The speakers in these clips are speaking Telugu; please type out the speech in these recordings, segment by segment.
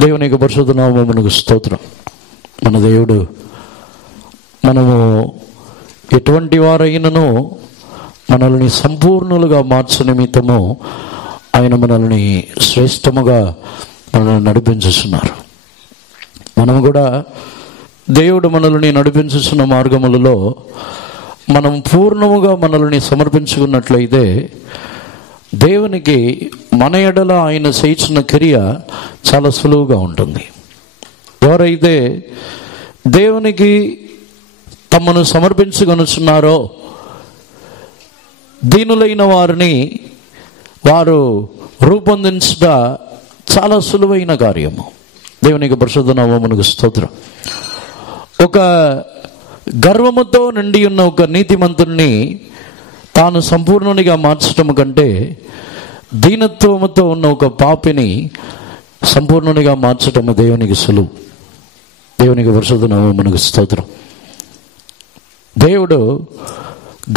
దేవుని యొక్క పరిశుద్ధ నామమునకు స్తోత్రం. మన దేవుడు మనము ఎటువంటి వారైనను మనల్ని సంపూర్ణులుగా మార్చు నిమిత్తము ఆయన మనల్ని శ్రేష్టముగా మనల్ని నడిపించుతున్నారు. మనము కూడా దేవుడు మనల్ని నడిపించుతున్న మార్గములలో మనం పూర్ణముగా మనల్ని సమర్పించుకున్నట్లయితే దేవునికి మన ఎడల ఆయన చేసిన క్రియ చాలా సులువుగా ఉంటుంది. ఎవరైతే దేవునికి తమను సమర్పించుకొనుచున్నారో దీనులైన వారిని వారు రూపొందించుట చాలా సులువైన కార్యము. దేవునికి పరిశుద్ధ నామమునకు స్తోత్రం. ఒక గర్వముతో నిండి ఉన్న ఒక నీతిమంతుణ్ణి తాను సంపూర్ణునిగా మార్చటం కంటే దీనత్వముతో ఉన్న ఒక పాపిని సంపూర్ణునిగా మార్చటము దేవునికి సులువు. దేవునికి పరిశుద్ధ నామమునకు స్తోత్రం. దేవుడు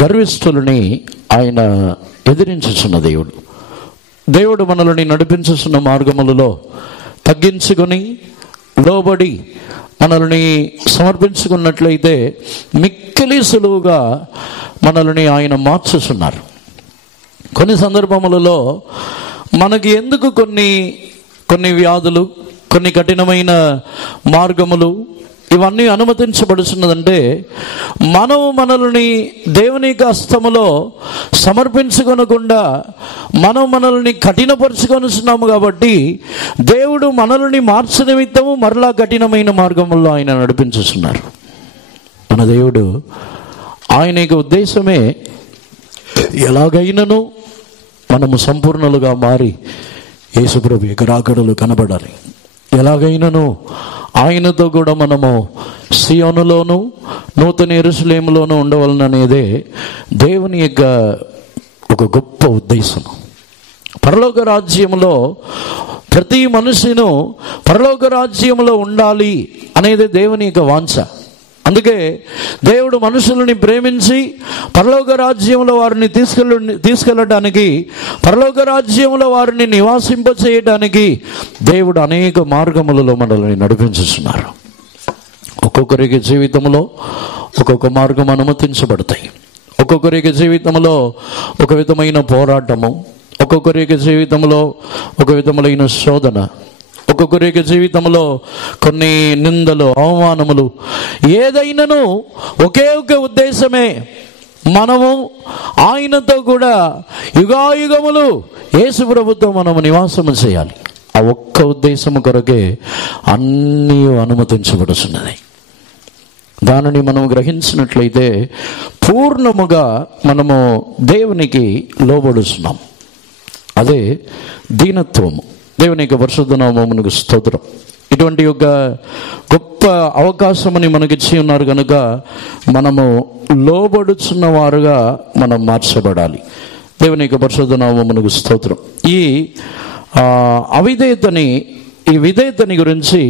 గర్విష్ఠులని ఆయన ఎదిరించుచున్న దేవుడు. దేవుడు మనల్ని నడిపించుచున్న మార్గములలో తగ్గించుకొని లోబడి మనల్ని సమర్పించుకున్నట్లయితే మిక్కిలి సులువుగా మనల్ని ఆయన మార్చుచున్నారు. కొన్ని సందర్భములలో మనకి ఎందుకు కొన్ని వ్యాధులు, కొన్ని కఠినమైన మార్గములు ఇవన్నీ అనుమతించబడుతున్నదంటే మనల్ని దేవుని యొక్క హస్తములో సమర్పించుకొనకుండా మనల్ని కఠినపరుచుకొనుచున్నాము. కాబట్టి దేవుడు మనల్ని మార్చు నిమిత్తము మరలా కఠినమైన మార్గముల్లో ఆయన నడిపించుతున్నారు. మన దేవుడు ఆయన యొక్క ఉద్దేశమే ఎలాగైనను మనము సంపూర్ణులుగా మారి యేసుప్రభు యొక్క రాకడలు కనబడాలి. ఎలాగైనను ఆయనతో కూడా మనము సియోనులోను నూతన యెరూషలేములోను ఉండవలననేదే దేవుని యొక్క ఒక గొప్ప ఉద్దేశం. పరలోక రాజ్యంలో ప్రతి మనిషిను పరలోక రాజ్యంలో ఉండాలి అనేది దేవుని యొక్క వాంఛ. అందుకే దేవుడు మనుషులని ప్రేమించి పరలోక రాజ్యంలో వారిని తీసుకెళ్ళడానికి, పరలోక రాజ్యంలో వారిని నివాసింపచేయడానికి దేవుడు అనేక మార్గములలో మనల్ని నడిపించుతున్నారు. ఒక్కొక్కరికి జీవితంలో ఒక్కొక్క మార్గం అనుమతించబడతాయి. ఒక్కొక్కరికి జీవితంలో ఒక విధమైన పోరాటము, ఒక్కొక్కరికి జీవితంలో ఒక విధములైన శోధన, ఒక్కొక్కరికి జీవితంలో కొన్ని నిందలు, అవమానములు. ఏదైనాను ఒకే ఒక ఉద్దేశమే, మనము ఆయనతో కూడా యుగాయుగములు యేసు ప్రభుతో మనము నివాసము చేయాలి. ఆ ఒక్క ఉద్దేశము కొరకే అన్నీ అనుమతించబడుతున్నది. దానిని మనం గ్రహించినట్లయితే పూర్ణముగా మనము దేవునికి లోబడుతున్నాం. అదే దీనత్వము. దేవుని యొక్క పరిశుద్ధ నామమునకు స్తోత్రం. ఇటువంటి ఒక గొప్ప అవకాశముని మనకిచ్చి ఉన్నారు కనుక మనము లోబడుచున్న వారుగా మనం మార్చబడాలి. దేవుని యొక్క పరిశుద్ధ నామమునకు స్తోత్రం. ఈ విధేయతని గురించి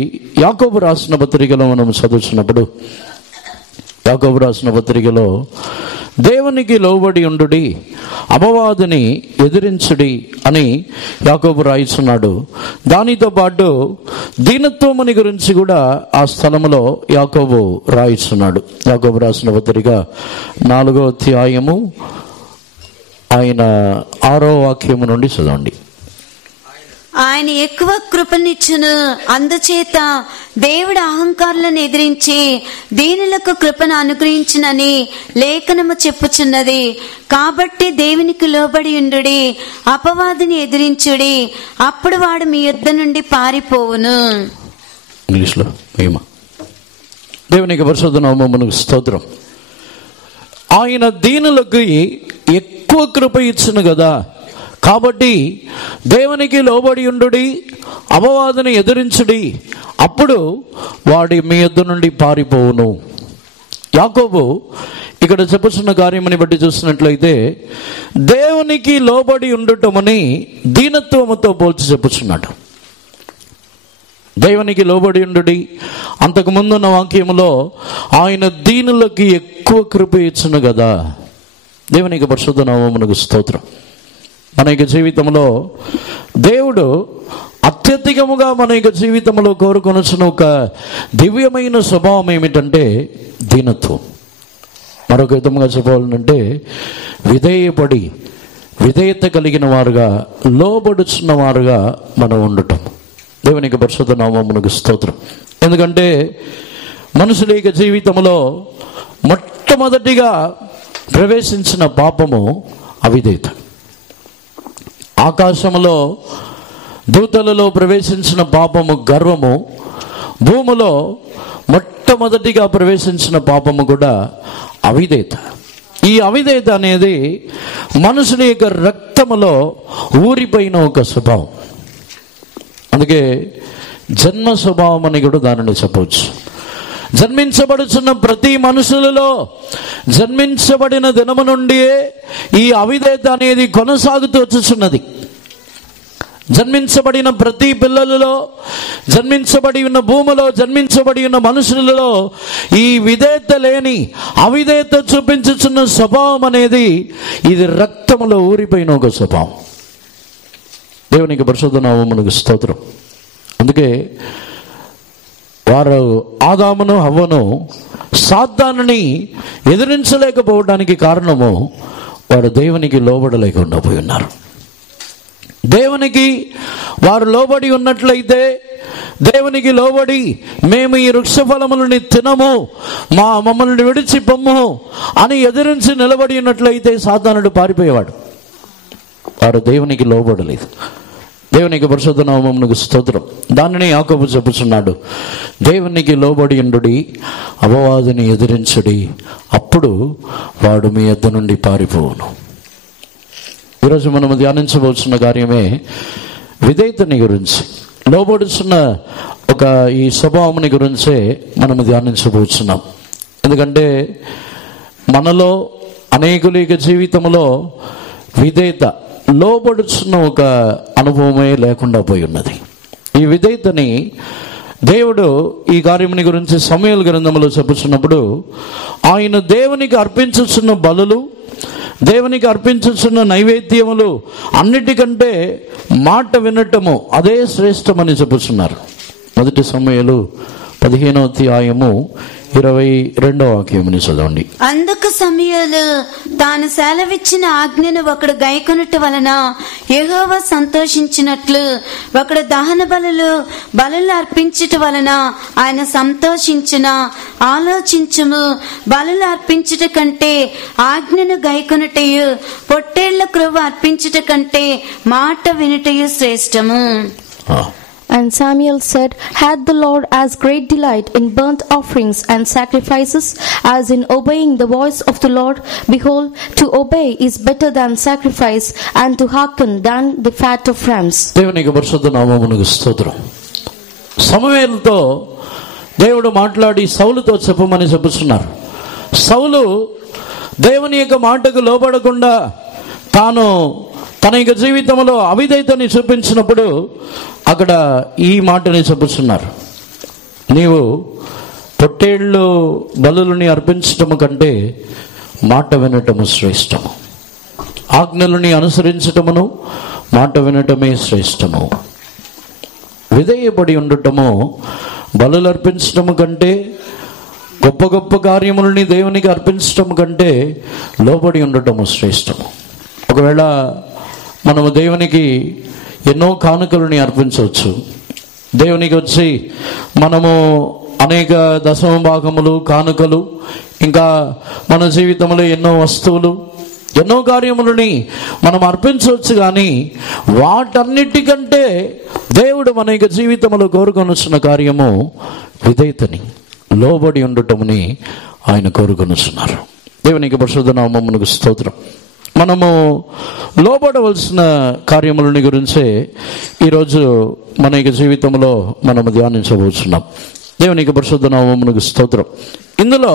యాకోబు రాసిన పత్రికలో మనం చదువుతున్నప్పుడు, యాకోబు రాసిన పత్రికలో దేవునికి లోబడి ఉండుడి, అపవాదిని ఎదిరించుడి అని యాకోబు రాయిస్తున్నాడు. దానితో పాటు దీనత్వముని గురించి కూడా ఆ స్థలములో యాకోబు రాయిస్తున్నాడు. యాకోబు రాసిన పత్రిక 4వ అధ్యాయము ఆయన 6వ వాక్యము నుండి చదవండి. ఆయన ఎక్కువ కృపనిచ్చును, అందుచేత దేవుడు అహంకారులను ఎదిరించి దీనులకు కృపను అనుగ్రహించునని లేఖనము చెప్పుచున్నది. కాబట్టి దేవునికి లోబడి ఉండుడి, అపవాదిని ఎదిరించుడి, అప్పుడు వాడు మీ యుద్ధ నుండి పారిపోవును. ఇంగ్లీష్లో దేవునికి పరిశుద్ధ నామమునకు స్తోత్రం. ఆయన దీనులకు ఎక్కువ కృప ఇచ్చును కదా, కాబట్టి దేవునికి లోబడి ఉండుడి, అపవాదిని ఎదిరించుడి, అప్పుడు వాడి మీ యొద్ద నుండి పారిపోవును. యాకోబు ఇక్కడ చెప్పుచున్న కార్యముని బట్టి చూసినట్లయితే దేవునికి లోబడి ఉండటమని దీనత్వముతో పోల్చి చెప్పుచున్నాడు. దేవునికి లోబడి ఉండుడి, అంతకు ముందున్న వాక్యములో ఆయన దీనులకి ఎక్కువ కృప ఇచ్చును కదా. దేవునికి పరిశుద్ధ నామమునకు స్తోత్రం. మన యొక్క జీవితంలో దేవుడు అత్యధికముగా మన యొక్క జీవితంలో కోరుకొనుచున్న ఒక దివ్యమైన స్వభావం ఏమిటంటే దీనత్వం. మరొక విధంగా చెప్పాలంటే విధేయత కలిగిన వారుగా, లోబడుచున్న వారుగా మనం ఉండటం. దేవునికి పరిశుద్ధ నామమునకు స్తోత్రం. ఎందుకంటే మనుషుల యొక్క జీవితంలో మొట్టమొదటిగా ప్రవేశించిన పాపము అవిధేయత. ఆకాశములో దూతలలో ప్రవేశించిన పాపము గర్వము, భూమిలో మొట్టమొదటిగా ప్రవేశించిన పాపము కూడా అవిధేయత. ఈ అవిధేయత అనేది మనుషుల యొక్క రక్తములో ఊరిపోయిన ఒక స్వభావం. అందుకే జన్మ స్వభావం అని కూడా దానిని చెప్పవచ్చు. జన్మించబడుచున్న ప్రతి మనుషులలో జన్మించబడిన దినము నుండి ఈ అవిధేయత అనేది కొనసాగుతూ వచ్చుచున్నది. జన్మించబడిన ప్రతి పిల్లలలో, జన్మించబడి ఉన్న భూమిలో జన్మించబడి ఉన్న మనుషులలో ఈ విధేయత లేని, అవిధేయత చూపించుచున్న స్వభావం అనేది ఇది రక్తములో ఊరిపోయిన ఒక స్వభావం. దేవునికి పరిశుద్ధ నామమునకు స్తోత్రం. అందుకే వారు ఆదామును హవ్వను సాతానుని ఎదిరించలేకపోవడానికి కారణము వారు దేవునికి లోబడలేకుండా పోయి ఉన్నారు. దేవునికి వారు లోబడి ఉన్నట్లయితే, దేవునికి లోబడి మేము ఈ వృక్ష ఫలములని తినము, మమ్మల్ని విడిచి పొమ్ము అని ఎదిరించి నిలబడి ఉన్నట్లయితే సాతానుడు పారిపోయేవాడు. వారు దేవునికి లోబడలేదు. దేవునికి పరిశుద్ధ నామమునకు స్తోత్రం. దానిని యాకోబు చెప్పుచున్నాడు, దేవునికి లోబడి ఉండుడి, అపవాదిని ఎదిరించుడి, అప్పుడు వాడు మీ యొద్ద నుండి పారిపోవును. ఈరోజు మనము ధ్యానించబోతున్న కార్యమే విధేయతని గురించి, లోబడుచున్న ఒక ఈ స్వభావంని గురించే మనము ధ్యానించబోతున్నాం. ఎందుకంటే మనలో అనేకుల జీవితంలో విధేయత, లోబడుచున్న ఒక అనుభవమే లేకుండా పోయి ఉన్నది. ఈ విధేయతని దేవుడు ఈ కార్యముని గురించి సమూయేలు గ్రంథంలో చెప్పుచున్నప్పుడు, ఆయన దేవునికి అర్పించుచున్న బలులు, దేవునికి అర్పించుచున్న నైవేద్యములు అన్నిటికంటే మాట వినటము అదే శ్రేష్టమని చెప్పుచున్నారు. 1 సమూయేలు 15వ అధ్యాయము 22వ వాక్యముని చదవండి. అందుకు సమూయేలు తాను సెలవిచ్చిన ఆజ్ఞను ఒకడు గైకొనుట వలన యెహోవా సంతోషించినట్లు ఒకడు దహన బలులు అర్పించుట వలన ఆయన సంతోషించిన. ఆలోచించుము, బలులు అర్పించుట కంటే ఆజ్ఞను గైకొనుటయు, పొట్టేళ్ల క్రొవ్వు అర్పించుట కంటే మాట వినుటయు శ్రేష్టము. And Samuel said, Had the Lord as great delight in burnt offerings and sacrifices as in obeying the voice of the Lord? Behold, to obey is better than sacrifice, and to hearken than the fat of rams. దేవునికి పరిశుద్ధ నామమునకు స్తోత్రం. సమూయేలుతో దేవుడు మాట్లాడి సౌలుతో చెప్పమని చెప్పుచున్నారు. సౌలు దేవుని యొక్క మాటకు లోబడకుండా తాను తన యొక్క జీవితంలో అవిధేయతని చూపించినప్పుడు అక్కడ ఈ మాటని చెప్పుచున్నారు, నీవు పొట్టేళ్ళు బలులని అర్పించటము కంటే మాట వినటము శ్రేష్టము, ఆజ్ఞలని అనుసరించటమును మాట వినటమే శ్రేష్టము. విధేయపడి ఉండటము బలులు అర్పించటము కంటే, గొప్ప గొప్ప కార్యములని దేవునికి అర్పించటము కంటే లోబడి ఉండటము శ్రేష్టము. ఒకవేళ మనము దేవునికి ఎన్నో కానుకలని అర్పించవచ్చు. దేవునికి వచ్చి మనము అనేక దశమ భాగములు, కానుకలు, ఇంకా మన జీవితంలో ఎన్నో వస్తువులు, ఎన్నో కార్యములని మనం అర్పించవచ్చు. కానీ వాటన్నిటికంటే దేవుడు మన యొక్క జీవితంలో కోరుకొనుచున్న కార్యము విధేయతని, లోబడి ఉండటముని ఆయన కోరుకొనుచున్నారు. దేవునికి పరిశుద్ధ నామమునకు స్తోత్రం. మనము లోబడవలసిన కార్యములని గురించే ఈరోజు మన యొక్క జీవితంలో మనము ధ్యానించబోతున్నాం. దేవునికి పరిశుద్ధ నామమునకు స్తోత్రం. ఇందులో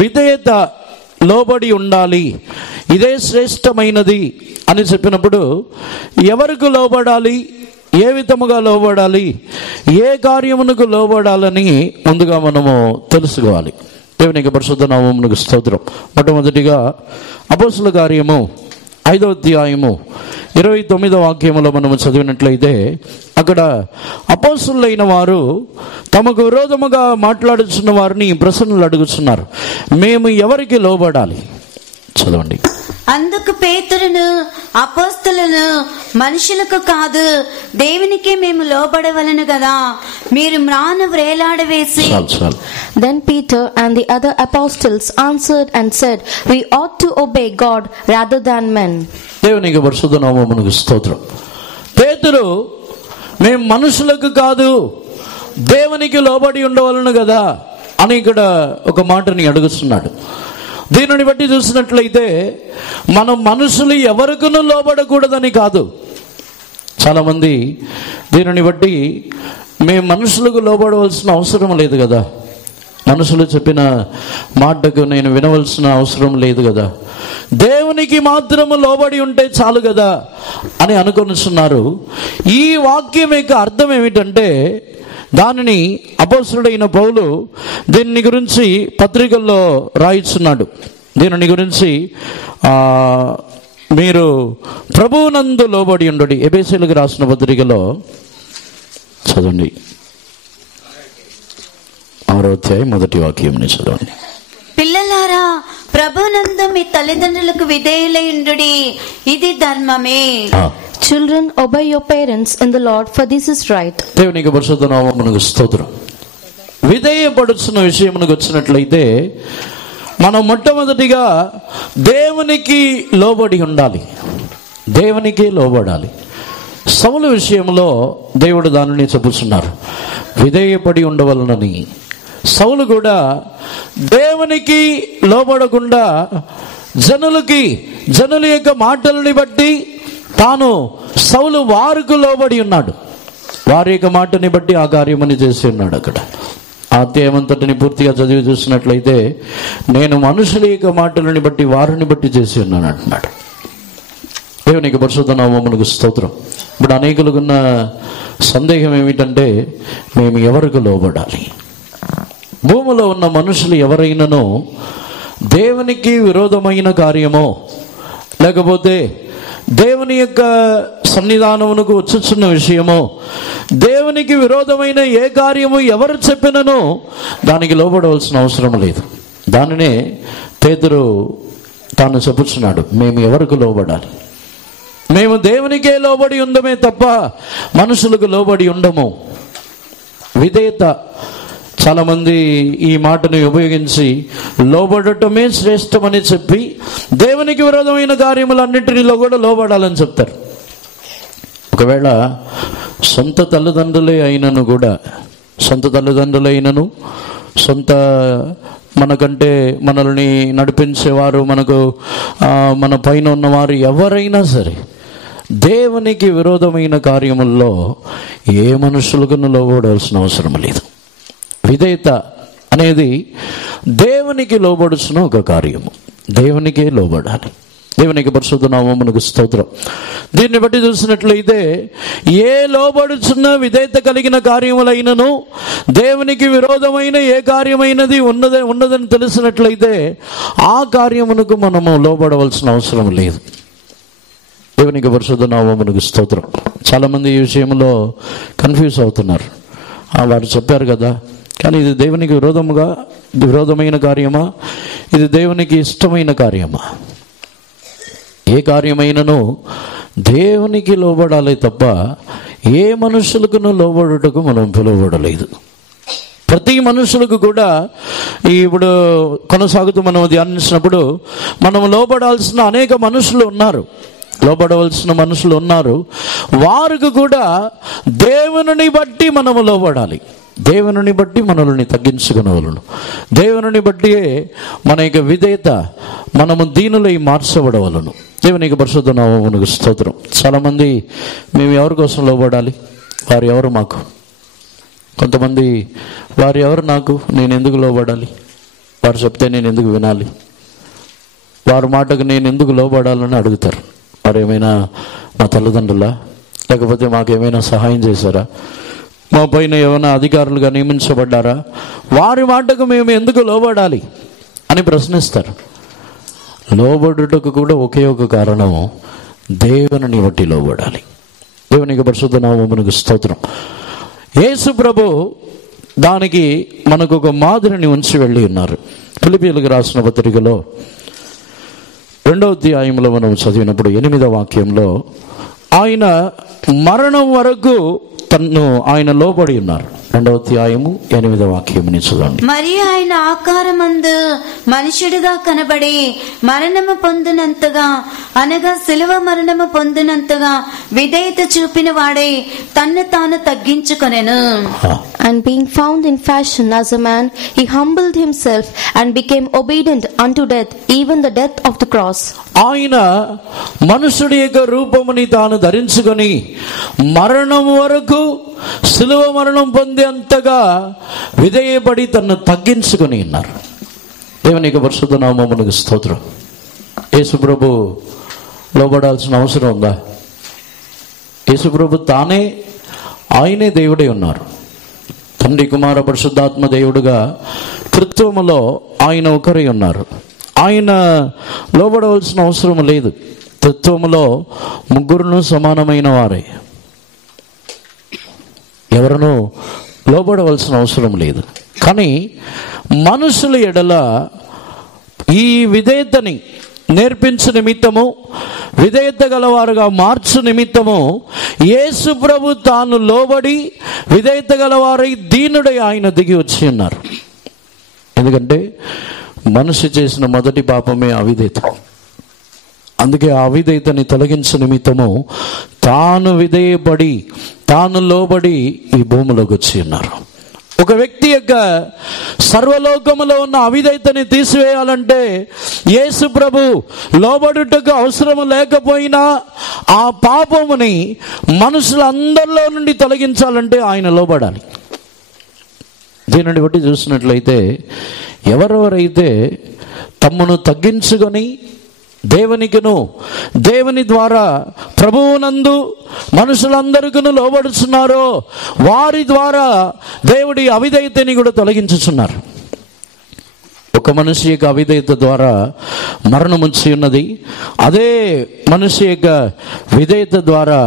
విధేయత, లోబడి ఉండాలి, ఇదే శ్రేష్టమైనది అని చెప్పినప్పుడు ఎవరికి లోబడాలి, ఏ విధముగా లోబడాలి, ఏ కార్యమునకు లోబడాలని ముందుగా మనము తెలుసుకోవాలి. దేవునికి పరిశుద్ధ నామమునకు స్తోత్రం. మొట్టమొదటిగా అపోస్తలుల కార్యము 5వ అధ్యాయము 29వ వాక్యములో మనము చదివినట్లయితే అక్కడ అపోస్తలులైన వారు తమకు విరోధముగా మాట్లాడుతున్న వారిని ప్రశ్నలు అడుగుతున్నారు. మేము ఎవరికి లోబడాలి? చదవండి. అందుకు పేతురును అపోస్తలులను, మనుషులకు కాదు దేవునికే మేము లోబడవలను కదా, మీరు మ్రాను వ్రేలాడవేసి. Then Peter and the other apostles answered and said, we ought to obey God rather than men. దేవునికి పరిశుద్ధ నామమునకు స్తోత్రం. పేతురు మేము మనుషులకు కాదు దేవునికి లోబడి ఉండవలను కదా అని ఇక్కడ ఒక మాటని అడుగుతున్నాడు. దీనిని బట్టి చూసినట్లయితే మనం మనుషులు ఎవరికును లోబడకూడదని కాదు. చాలామంది దీనిని బట్టి మేము మనుషులకు లోబడవలసిన అవసరం లేదు కదా, మనుషులు చెప్పిన మాటకు నేను వినవలసిన అవసరం లేదు కదా, దేవునికి మాత్రము లోబడి ఉంటే చాలు కదా అని అనుకొనిస్తున్నారు. ఈ వాక్యం యొక్క అర్థం ఏమిటంటే, దానిని అపోస్తలుడైన పౌలు దీని గురించి పత్రికల్లో రాయిస్తున్నాడు. దీనిని గురించి మీరు ప్రభువునందు లోబడి ఉండుడి, ఎబేసీయులకు రాసిన పత్రికలో చదవండి, 6వ అధ్యాయం 1వ వాక్యం చదవండి. పిల్లలారా, ప్రభునందు మీ తల్లిదండ్రులకు విధేయులై ఉండుడి, ఇది ధర్మమే. Children, obey your parents in the Lord, for this is right. దేవునికి పరిశుద్ధ నామమునకు స్తోత్రం. విధేయపడుతున్న విషయమునకు వచ్చినట్లయితే మనం మొట్టమొదటిగా దేవునికి లోబడి ఉండాలి, దేవునికి లోబడాలి. సౌలు విషయంలో దేవుడు దానిని చెబుతున్నారు, విధేయపడి ఉండవలనని. సౌలు కూడా దేవునికి లోబడకుండా జనుల యొక్క మాటలని బట్టి తాను సౌలు వారికి లోబడి ఉన్నాడు, వారి యొక్క మాటని బట్టి ఆ కార్యమని చేసి ఉన్నాడు. అక్కడ ఆ అధ్యాయమంతటిని పూర్తిగా చదివి చూసినట్లయితే నేను మనుషుల యొక్క మాటలని బట్టి వారిని బట్టి చేసి ఉన్నాను అంటున్నాడు. దేవునికి పరిశుద్ధ నామమునకు స్తోత్రం. ఇప్పుడు అనేకులకున్న సందేహం ఏమిటంటే మేము ఎవరికి లోబడాలి? భూమిలో ఉన్న మనుషులు ఎవరైనానో దేవునికి విరోధమైన కార్యమో లేకపోతే దేవుని యొక్క సన్నిధానమునకు వచ్చుచున్న విషయమో దేవునికి విరోధమైన ఏ కార్యము ఎవరు చెప్పిననో దానికి లోబడవలసిన అవసరం లేదు. దానినే పేతురు తాను చెప్పుచున్నాడు, మేము ఎవరికి లోబడాలి? మేము దేవునికే లోబడి ఉండమే తప్ప మనుషులకు లోబడి ఉండము. విధేయత, చాలామంది ఈ మాటను ఉపయోగించి లోబడటమే శ్రేష్టమని చెప్పి దేవునికి విరోధమైన కార్యములన్నింటిలో కూడా లోబడాలని చెప్తారు. ఒకవేళ సొంత తల్లిదండ్రులే అయినను సొంత మనకంటే మనల్ని నడిపించేవారు, మనకు మన పైన ఉన్నవారు ఎవరైనా సరే దేవునికి విరోధమైన కార్యముల్లో ఏ మనుషులకు లోబడాల్సిన అవసరం లేదు. విధేయత అనేది దేవునికి లోబడుచున్న ఒక కార్యము, దేవునికే లోబడాలి. దేవునికి పరిశుద్ధ నామమునకు స్తోత్రం. దీన్ని బట్టి చూసినట్లయితే ఏ లోబడుచున్న విధేయత కలిగిన కార్యములైనను దేవునికి విరోధమైన ఏ కార్యమైనది ఉన్నదని తెలిసినట్లయితే ఆ కార్యమునకు మనము లోబడవలసిన అవసరం లేదు. దేవునికి పరిశుద్ధ నామమునకు స్తోత్రం. చాలామంది ఈ విషయంలో కన్ఫ్యూజ్ అవుతున్నారు. వారు చెప్పారు కదా, కానీ ఇది దేవునికి విరోధమైన కార్యమా, ఇది దేవునికి ఇష్టమైన కార్యమా? ఏ కార్యమైనను దేవునికి లోబడాలి తప్ప ఏ మనుషులకు లోబడుటకు మనం పిలువబడలేదు. ప్రతి మనుషులకు కూడా ఇప్పుడు కొనసాగుతూ మనం ధ్యానించినప్పుడు మనం లోబడాల్సిన అనేక మనుషులు ఉన్నారు, లోబడవలసిన మనుషులు ఉన్నారు. వారికి కూడా దేవుని బట్టి మనము లోబడాలి, దేవుని బట్టి మనల్ని తగ్గించుకునేవాళ్ళను, దేవుని బట్టి మన యొక్క విధేయత మనము దీనులై మార్చబడవలను. దేవునికి పరిశుద్ధ నామమునకు స్తోత్రం. చాలామంది మేము ఎవరి కోసం లోబడాలి, వారు ఎవరు మాకు, కొంతమంది వారు ఎవరు నాకు, నేను ఎందుకు లోబడాలి, వారు చెప్తే నేను ఎందుకు వినాలి, వారి మాటకు నేను ఎందుకు లోబడాలని అడుగుతారు. వారు ఏమైనా మా తల్లిదండ్రులా, లేకపోతే మాకేమైనా సహాయం చేశారా, మా పైన ఏమైనా అధికారులుగా నియమించబడ్డారా, వారి మాటకు మేము ఎందుకు లోబడాలి అని ప్రశ్నిస్తారు. లోబడుటకు కూడా ఒకే ఒక కారణం, దేవుని బట్టి లోబడాలి. దేవునికి పరిశుద్ధ నామమునకు స్తోత్రం. యేసు ప్రభు దానికి మనకు ఒక మాదిరిని ఉంచి వెళ్ళి ఉన్నారు. ఫిలిప్పీయులకు రాసిన పత్రికలో 2వ అధ్యాయంలో మనం చదివినప్పుడు 8వ వాక్యంలో ఆయన మరణం వరకు ఆయన లోబడి ఉన్నారు. 2వ అధ్యాయము 8వ వాక్యముని చూడండి. మరి ఆయన ఆకారమందు మనుషుడిగా కనబడి మరణము పొందినంతగా, అనగా శిలువ మరణము పొందినంతగా విధేయత చూపిన వాడే తన్ను తాను తగ్గించుకొనెను. And being found in fashion as a man, he humbled himself and became obedient unto death, even the death of the cross. ఆయన మనుషుడి యొక్క రూపముని తాను ధరించుకొని మరణం వరకు శిలువ మరణం పొందేంతగా విధేయపడి తన్ను తగ్గించుకొని ఉన్నారు. దేవుని యొక్క పరిశుద్ధ నామమునకు స్తోత్రం. యేసు ప్రభు లోబడాల్సిన అవసరం ఉందా? యేసు ప్రభు తానే, ఆయనే దేవుడే ఉన్నారు. తండ్రి, కుమార, పరిశుద్ధాత్మ దేవుడుగా త్రిత్వములో ఆయన ఒకరే ఉన్నారు. ఆయన లోబడవలసిన అవసరం లేదు. త్రిత్వములో ముగ్గురును సమానమైన వారే, ఎవరునూ లోబడవలసిన అవసరం లేదు. కానీ మనుషుల ఎడల ఈ విధేయతని నేర్పించు నిమిత్తము, విధేయత గలవారుగా మార్చు నిమిత్తము యేసు ప్రభు తాను లోబడి విధేయత గలవారై దీనుడై ఆయన దిగి వచ్చి ఉన్నారు. ఎందుకంటే మనిషి చేసిన మొదటి పాపమే అవిధేయత. అందుకే ఆ అవిధేయతని తొలగించు నిమిత్తము తాను విధేయపడి, తాను లోబడి ఈ భూమిలోకి వచ్చి ఉన్నారు. ఒక వ్యక్తి యొక్క సర్వలోకములో ఉన్న అవిధేయతని తీసివేయాలంటే యేసు ప్రభు లోబడుటకు అవసరం లేకపోయినా ఆ పాపముని మనుషులందరిలో నుండి తొలగించాలంటే ఆయన లోబడాలి. దీనిని బట్టి చూసినట్లయితే ఎవరెవరైతే తమ్మును తగ్గించుకొని దేవునికిను, దేవుని ద్వారా ప్రభువునందు మనుషులందరికీ లోబడుచున్నారో వారి ద్వారా దేవుడి అవిధేయతని కూడా తొలగించుచున్నారు. ఒక మనిషి యొక్క అవిధేయత ద్వారా మరణం వచ్చి ఉన్నది. అదే మనిషి యొక్క విధేయత ద్వారా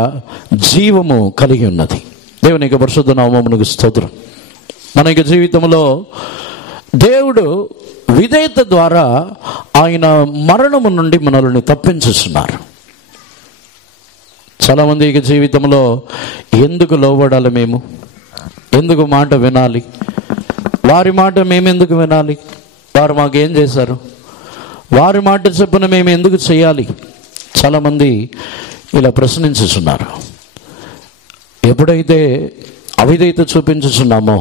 జీవము కలిగి ఉన్నది. దేవుని యొక్క పరిశుద్ధ నామమునకు స్తోత్రం. మన యొక్క జీవితంలో దేవుడు విధేయత ద్వారా ఆయన మరణము నుండి మనల్ని తప్పించుతున్నారు. చాలామంది యొక్క జీవితంలో ఎందుకు లోబడాలి, మేము ఎందుకు మాట వినాలి, వారి మాట మేమెందుకు వినాలి, వారు మాకేం చేశారు, వారి మాట చొప్పున మేము ఎందుకు చేయాలి, చాలామంది ఇలా ప్రశ్నించుతున్నారు. ఎప్పుడైతే అవిధేయత చూపించుచున్నామో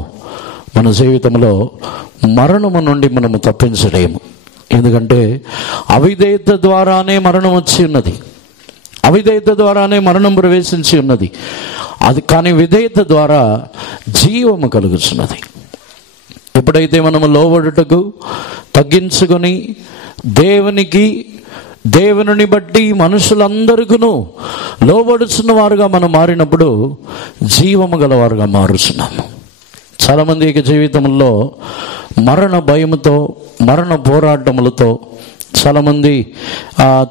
మన జీవితంలో మరణము నుండి మనము తప్పించలేము. ఎందుకంటే అవిధేయత ద్వారానే మరణం వచ్చి ఉన్నది, అవిధేయత ద్వారానే మరణం ప్రవేశించి ఉన్నది. అది కానీ విధేయత ద్వారా జీవము కలుగుతున్నది. ఎప్పుడైతే మనము లోబడుటకు తగ్గించుకొని దేవునికి, దేవుని బట్టి మనుషులందరికీ లోబడుచున్న వారుగా మనం మారినప్పుడు జీవము గలవారుగా మారుచున్నాము. చాలామంది యొక్క జీవితంలో మరణ భయముతో, మరణ పోరాటములతో చాలామంది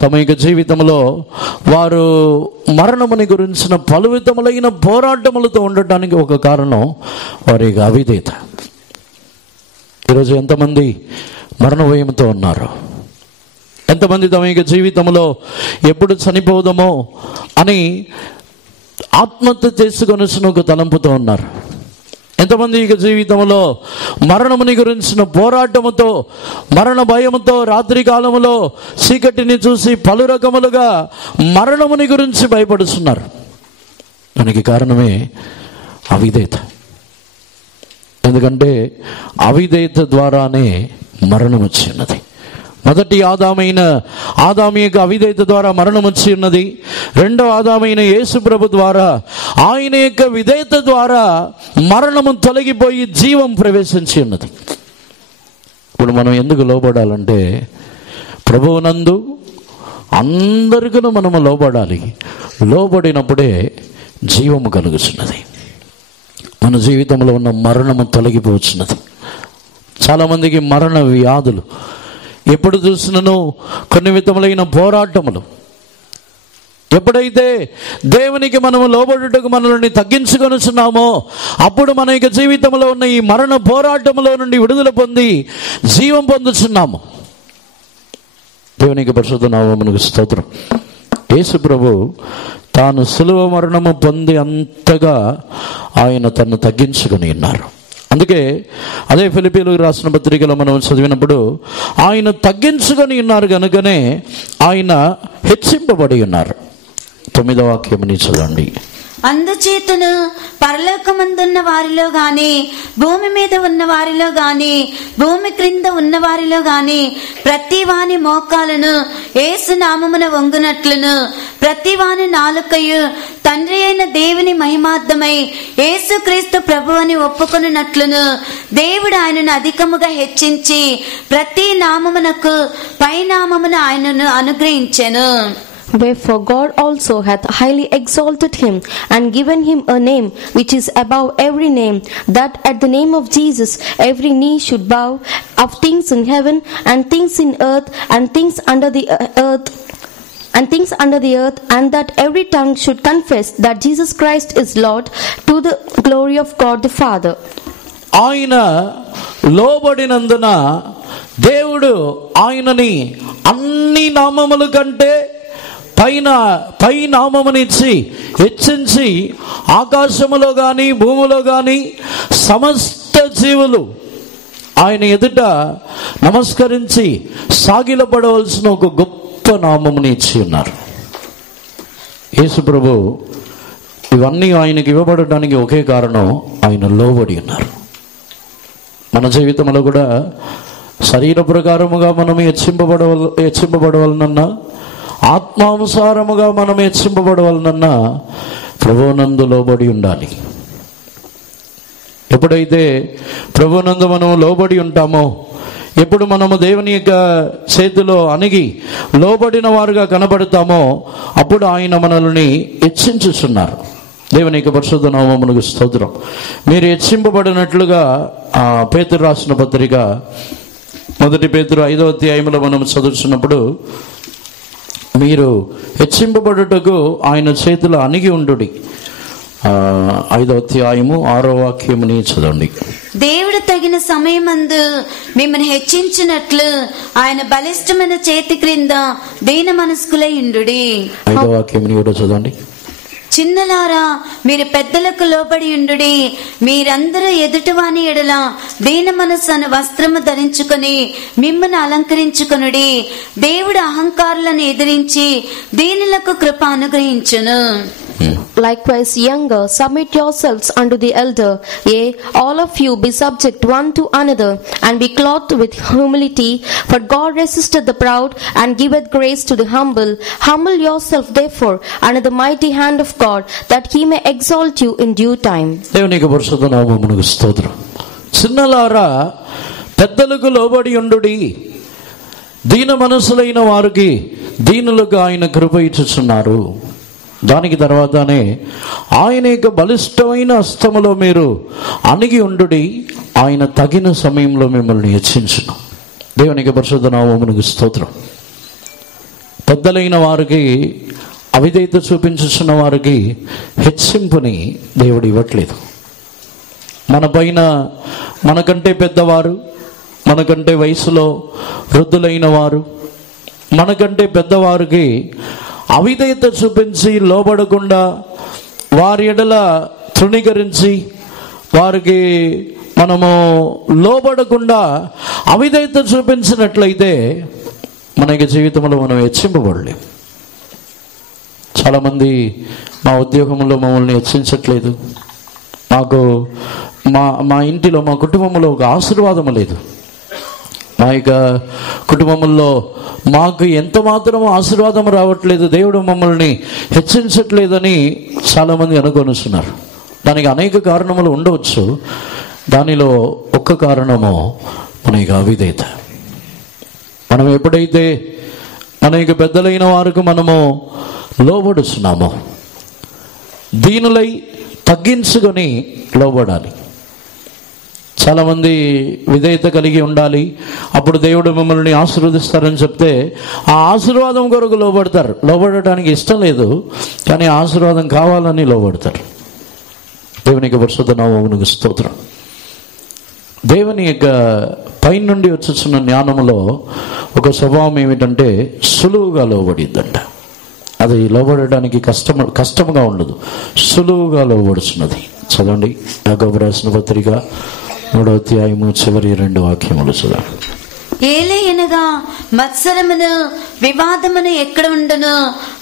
తమ యొక్క జీవితంలో వారు మరణముని గురించిన పలు విధములైన పోరాటములతో ఉండటానికి ఒక కారణం వారి యొక్క అవిధేయత. ఈరోజు ఎంతమంది మరణ భయంతో ఉన్నారు? ఎంతమంది తమ యొక్క జీవితంలో ఎప్పుడు చనిపోదామో అని ఆత్మహత్య చేసుకొని ఒక తలంపుతో ఉన్నారు? ఎంతమంది ఇక జీవితంలో మరణముని గురించిన పోరాటముతో, మరణ భయముతో రాత్రి కాలములో చీకటిని చూసి పలు రకములుగా మరణముని గురించి భయపడుతున్నారు? దానికి కారణమే అవిధేయత. ఎందుకంటే అవిధేయత ద్వారానే మరణం వచ్చి ఉన్నది. మొదటి ఆదాము యొక్క అవిధేయత ద్వారా మరణం వచ్చి ఉన్నది. రెండవ ఆదామైన యేసు ప్రభు ద్వారా, ఆయన యొక్క విధేయత ద్వారా మరణము తొలగిపోయి జీవం ప్రవేశించి ఉన్నది. ఇప్పుడు మనం ఎందుకు లోబడాలంటే ప్రభువునందు అందరికీ మనము లోబడాలి. లోబడినప్పుడే జీవము కలుగుతున్నది. మన జీవితంలో ఉన్న మరణము తొలగిపోతున్నది. చాలామందికి మరణ వ్యాధులు, ఎప్పుడు చూసినను కొన్ని విధములైన పోరాటములు. ఎప్పుడైతే దేవునికి మనము లోబడుటకు మనల్ని తగ్గించుకొనుచున్నామో అప్పుడు మన యొక్క జీవితంలో ఉన్న ఈ మరణ పోరాటములో నుండి విడుదల పొంది జీవం పొందుచున్నాము. దేవునికి పరిశుద్ధ నామమునకు స్తోత్రం. యేసు ప్రభు తాను సిలువ మరణము పొంది అంతగా ఆయన తను తగ్గించుకొని ఉన్నారు. అందుకే అదే ఫిలిప్పీయులకు రాసిన పత్రికలో మనం చదివినప్పుడు ఆయన తగ్గించుకొని ఉన్నారు కనుకనే ఆయన హెచ్చింపబడి ఉన్నారు. 9వ వాక్యముని చదవండి. అందుచేతను పరలోకమందున్న వారిలో గాని, భూమి మీద ఉన్న వారిలో గాని, భూమి క్రింద ఉన్న వారిలో గాని ప్రతి వాని మోకాలను యేసు నామమున వంగునట్లును, ప్రతి వాని నాలుకయు తండ్రి అయిన దేవుని మహిమార్థమై యేసుక్రీస్తు ప్రభు అని ఒప్పుకొనున్నట్లును దేవుడు ఆయనను అధికముగా హెచ్చించి ప్రతి నామమునకు పై నామమున ఆయనను అనుగ్రహించెను. Wherefore God also hath highly exalted him, and given him a name which is above every name, that at the name of Jesus every knee should bow, of things in heaven and things in earth and things under the earth, and that every tongue should confess that Jesus Christ is Lord, to the glory of God the Father. ఆయన లోబడినందున దేవుడు ఆయనని అన్ని నామముల కంటే పై నామమునిచ్చి హెచ్చించి ఆకాశములో గాని భూమిలో గాని సమస్త జీవులు ఆయన ఎదుట నమస్కరించి సాగిలపడవలసిన ఒక గొప్ప నామముని ఇచ్చి ఉన్నారు. యేసు ప్రభు ఇవన్నీ ఆయనకి ఇవ్వబడడానికి ఒకే కారణం, ఆయన లోబడి ఉన్నారు. మన జీవితంలో కూడా శరీర ప్రకారముగా మనం హెచ్చింపబడవలనన్నా, ఆత్మానుసారముగా మనం హెచ్చింపబడవలనన్నా ప్రభువునందు లోబడి ఉండాలి. ఎప్పుడైతే ప్రభువునందు మనం లోబడి ఉంటామో, ఎప్పుడు మనము దేవుని యొక్క చేతిలో అణిగి లోబడిన వారుగా కనబడతామో అప్పుడు ఆయన మనల్ని హెచ్చించుచున్నారు. దేవుని యొక్క పరిశుద్ధ నామమునకు స్తోత్రం. మీరు హెచ్చింపబడినట్లుగా పేతురు రాసిన పత్రిక 1 పేతురు 5వ అధ్యాయంలో మనం చదువుతున్నప్పుడు, మీరు హెచ్చింపబడుటకు ఆయన చేతిలో అణిగి ఉండుడి. 5వ అధ్యాయము 6వ వాక్యముని చదవండి. దేవుడు తగిన సమయమందు మిమ్మల్ని హెచ్చించినట్లు ఆయన బలిష్టమైన చేతి క్రింద దీన మనస్కులై ఉండుడి. 5వ వాక్యముని కూడా చదవండి. చిన్నలారా, మీరు పెద్దలకు లోబడి ఉండుడి. మీరందరూ ఎదుటివాని ఎడల దీన మనస్సు అనే వస్త్రము ధరించుకొని మిమ్మల్ని అలంకరించుకొనుడి. దేవుడు అహంకారులను ఎదిరించి దీనులకు కృప అనుగ్రహించును. Likewise, younger, submit yourselves unto the elder. Yea, all of you be subject one to another, and be clothed with humility. For God resisteth the proud, and giveth grace to the humble. Humble yourself therefore under the mighty hand of God, that he may exalt you in due time. దేవునికి పరిశుద్ధ నామమునకు స్తోత్రం. చిన్నలారా, పెద్దలకు లోబడి ఉండుడి. దీన మనసులైన వారికి దీనులకు ఆయన కృప ఇచ్చుచున్నారు. దానికి తర్వాతనే ఆయన యొక్క బలిష్టమైన హస్తములో మీరు అణిగి ఉండుడి. ఆయన తగిన సమయంలో మిమ్మల్ని హెచ్చించును. దేవునికి పరిశుద్ధ నామమునకు స్తోత్రం. పెద్దలైన వారికి, అవిధేయత చూపించుచున్న వారికి హెచ్చింపుని దేవుడు ఇవ్వట్లేదు. మన పైన మనకంటే పెద్దవారు, మనకంటే వయసులో వృద్ధులైన వారు, మనకంటే పెద్దవారికి అవిధేయత చూపించి లోబడకుండా, వారి ఎడల తృణీకరించి, వారికి మనము లోబడకుండా అవిధేయత చూపించినట్లయితే మనకి జీవితంలో మనం హెచ్చింపబడలేం. చాలామంది మా ఉద్యోగంలో మమ్మల్ని హెచ్చించట్లేదు, మాకు మా ఇంటిలో, మా కుటుంబంలో ఒక ఆశీర్వాదం లేదు, మా యొక్క కుటుంబంలో మాకు ఎంత మాత్రం ఆశీర్వాదం రావట్లేదు, దేవుడు మమ్మల్ని హెచ్చించట్లేదని చాలామంది అనుకొనిస్తున్నారు. దానికి అనేక కారణములు ఉండవచ్చు. దానిలో ఒక్క కారణము మన యొక్క అవిధేయత. మనం ఎప్పుడైతే మన యొక్క పెద్దలైన వారికి మనము లోబడుస్తున్నామో, దీనులై తగ్గించుకొని లోబడాలి. చాలామంది విధేయత కలిగి ఉండాలి, అప్పుడు దేవుడు మిమ్మల్ని ఆశీర్వదిస్తారని చెప్తే ఆ ఆశీర్వాదం కొరకు లోబడతారు. లోబడటానికి ఇష్టం లేదు, కానీ ఆశీర్వాదం కావాలని లోబడతారు. దేవునికి పరిశుద్ధ నామమునకు స్తోత్రం. దేవుని యొక్క పైనుండి వచ్చుచున్న జ్ఞానములో ఒక స్వభావం ఏమిటంటే సులువుగా లోబడిద్దంట. అది లోబడడానికి కష్టముగా ఉండదు, సులువుగా లోబడుచున్నది. చదవండి యాకోబు రాసిన పత్రిక 3వ అధ్యాయము చివరి 2 వాక్యములు చదవండి. ఏలయనగా మత్సరమును వివాదమును ఎక్కడ ఉండును,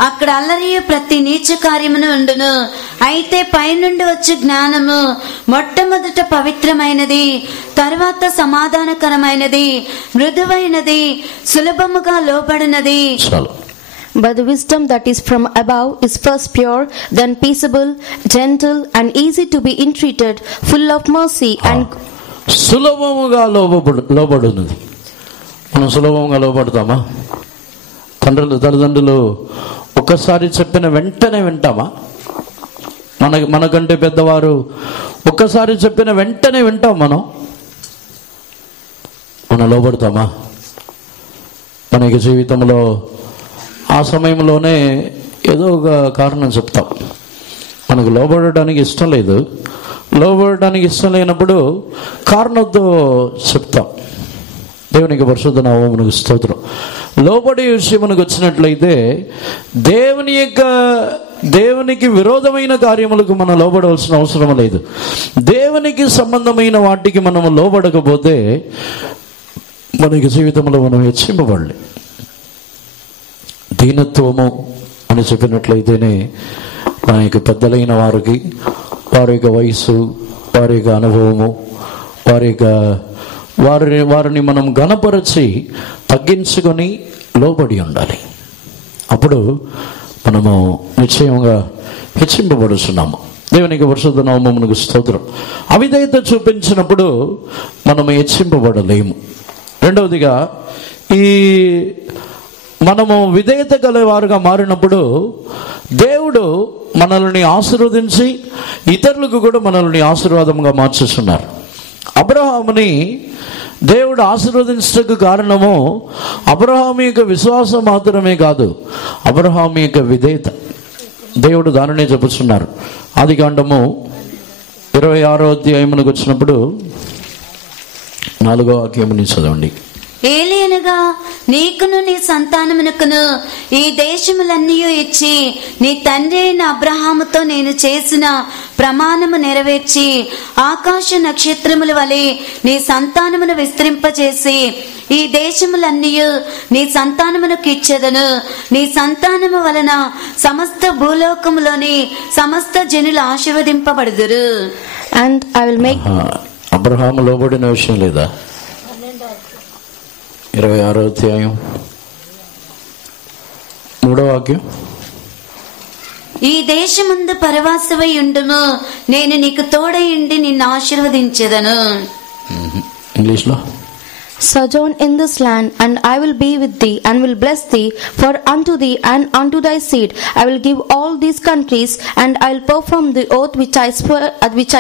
అక్కడ అల్లరియు ప్రతి నీచ కార్యమును ఉండును. అయితే పైనుండి వచ్చే జ్ఞానము మొట్టమొదట పవిత్రమైనది, తరువాత సమాధానకరమైనది, మృదువైనది, సులభముగా లోబడినది. చాలు. But the wisdom that is from above is first pure, then peaceable, gentle, and easy to be entreated, full of mercy and సులభముగా లోబడున్నది. మనం సులభంగా లోబడతామా? తల్లిదండ్రులు ఒక్కసారి చెప్పిన వెంటనే వింటామా? మనకంటే పెద్దవారు ఒక్కసారి చెప్పిన వెంటనే వింటాం. మనం లోబడతామా? మనకి జీవితంలో ఆ సమయంలోనే ఏదో ఒక కారణం చెప్తాం. మనకు లోబడడానికి ఇష్టం లేదు, లోబడడానికి ఇష్టం లేనప్పుడు కారణంతో చెప్తాం. దేవునికి పరిశుద్ధ నామమునకు స్తోత్రం. లోబడే విషయమునకు వచ్చినట్లయితే దేవునికి విరోధమైన కార్యములకు మనం లోబడవలసిన అవసరం లేదు. దేవునికి సంబంధమైన వాటికి మనము లోబడకపోతే మనకి జీవితంలో మనం హెచ్చింపబడలే. దీనత్వము అని చెప్పినట్లయితేనే మన యొక్క పెద్దలైన వారికి వారి యొక్క వయస్సు, వారి యొక్క అనుభవము, వారిని మనం ఘనపరచి తగ్గించుకొని లోబడి ఉండాలి. అప్పుడు మనము నిశ్చయంగా హెచ్చింపబడుతున్నాము. దేవునికి పరిశుద్ధ నామమునకు స్తోత్రం. అవిధేయత చూపించినప్పుడు మనము హెచ్చింపబడలేము. రెండవదిగా, మనము విధేయత గలవారుగా మారినప్పుడు దేవుడు మనల్ని ఆశీర్వదించి ఇతరులకు కూడా మనల్ని ఆశీర్వాదంగా మార్చేస్తున్నారు. అబ్రహాముని దేవుడు ఆశీర్వదించడానికి కారణము అబ్రహాము యొక్క విశ్వాసం మాత్రమే కాదు, అబ్రహాము యొక్క విధేయత. దేవుడు దానినే చెప్పుతున్నారు. ఆదికాండము 26వ అధ్యాయమునకు వచ్చినప్పుడు 4వ వాక్యముని చదవండి. ఏలియనగా నీకును నీ సంతానమునకును ఈ దేశములన్నీ ఇచ్చి నీ తండ్రి అయిన అబ్రహాముతో నేను చేసిన ప్రమాణము నెరవేర్చి ఆకాశ నక్షత్రముల వలె నీ సంతానమును విస్తరింపచేసి ఈ దేశములన్నీ నీ సంతానమునకు ఇచ్చేదను. నీ సంతానము వలన సమస్త భూలోకములోని సమస్త జనులు ఆశీర్వదింపబడుదురు. And I will make Abraham లోబడిన విషయం లేదా? 26వ అధ్యాయం 3వ వాక్యం. ఈ దేశమందు పరవాసవై ఉండుము, నేను నీకు తోడయుండి నిన్ను ఆశీర్వదించెదను. ఇంగ్లీష్లో, sojourn in this land, and I will be with thee, and will bless thee, for unto thee and unto thy seed I will give all these countries, and I will perform the oath which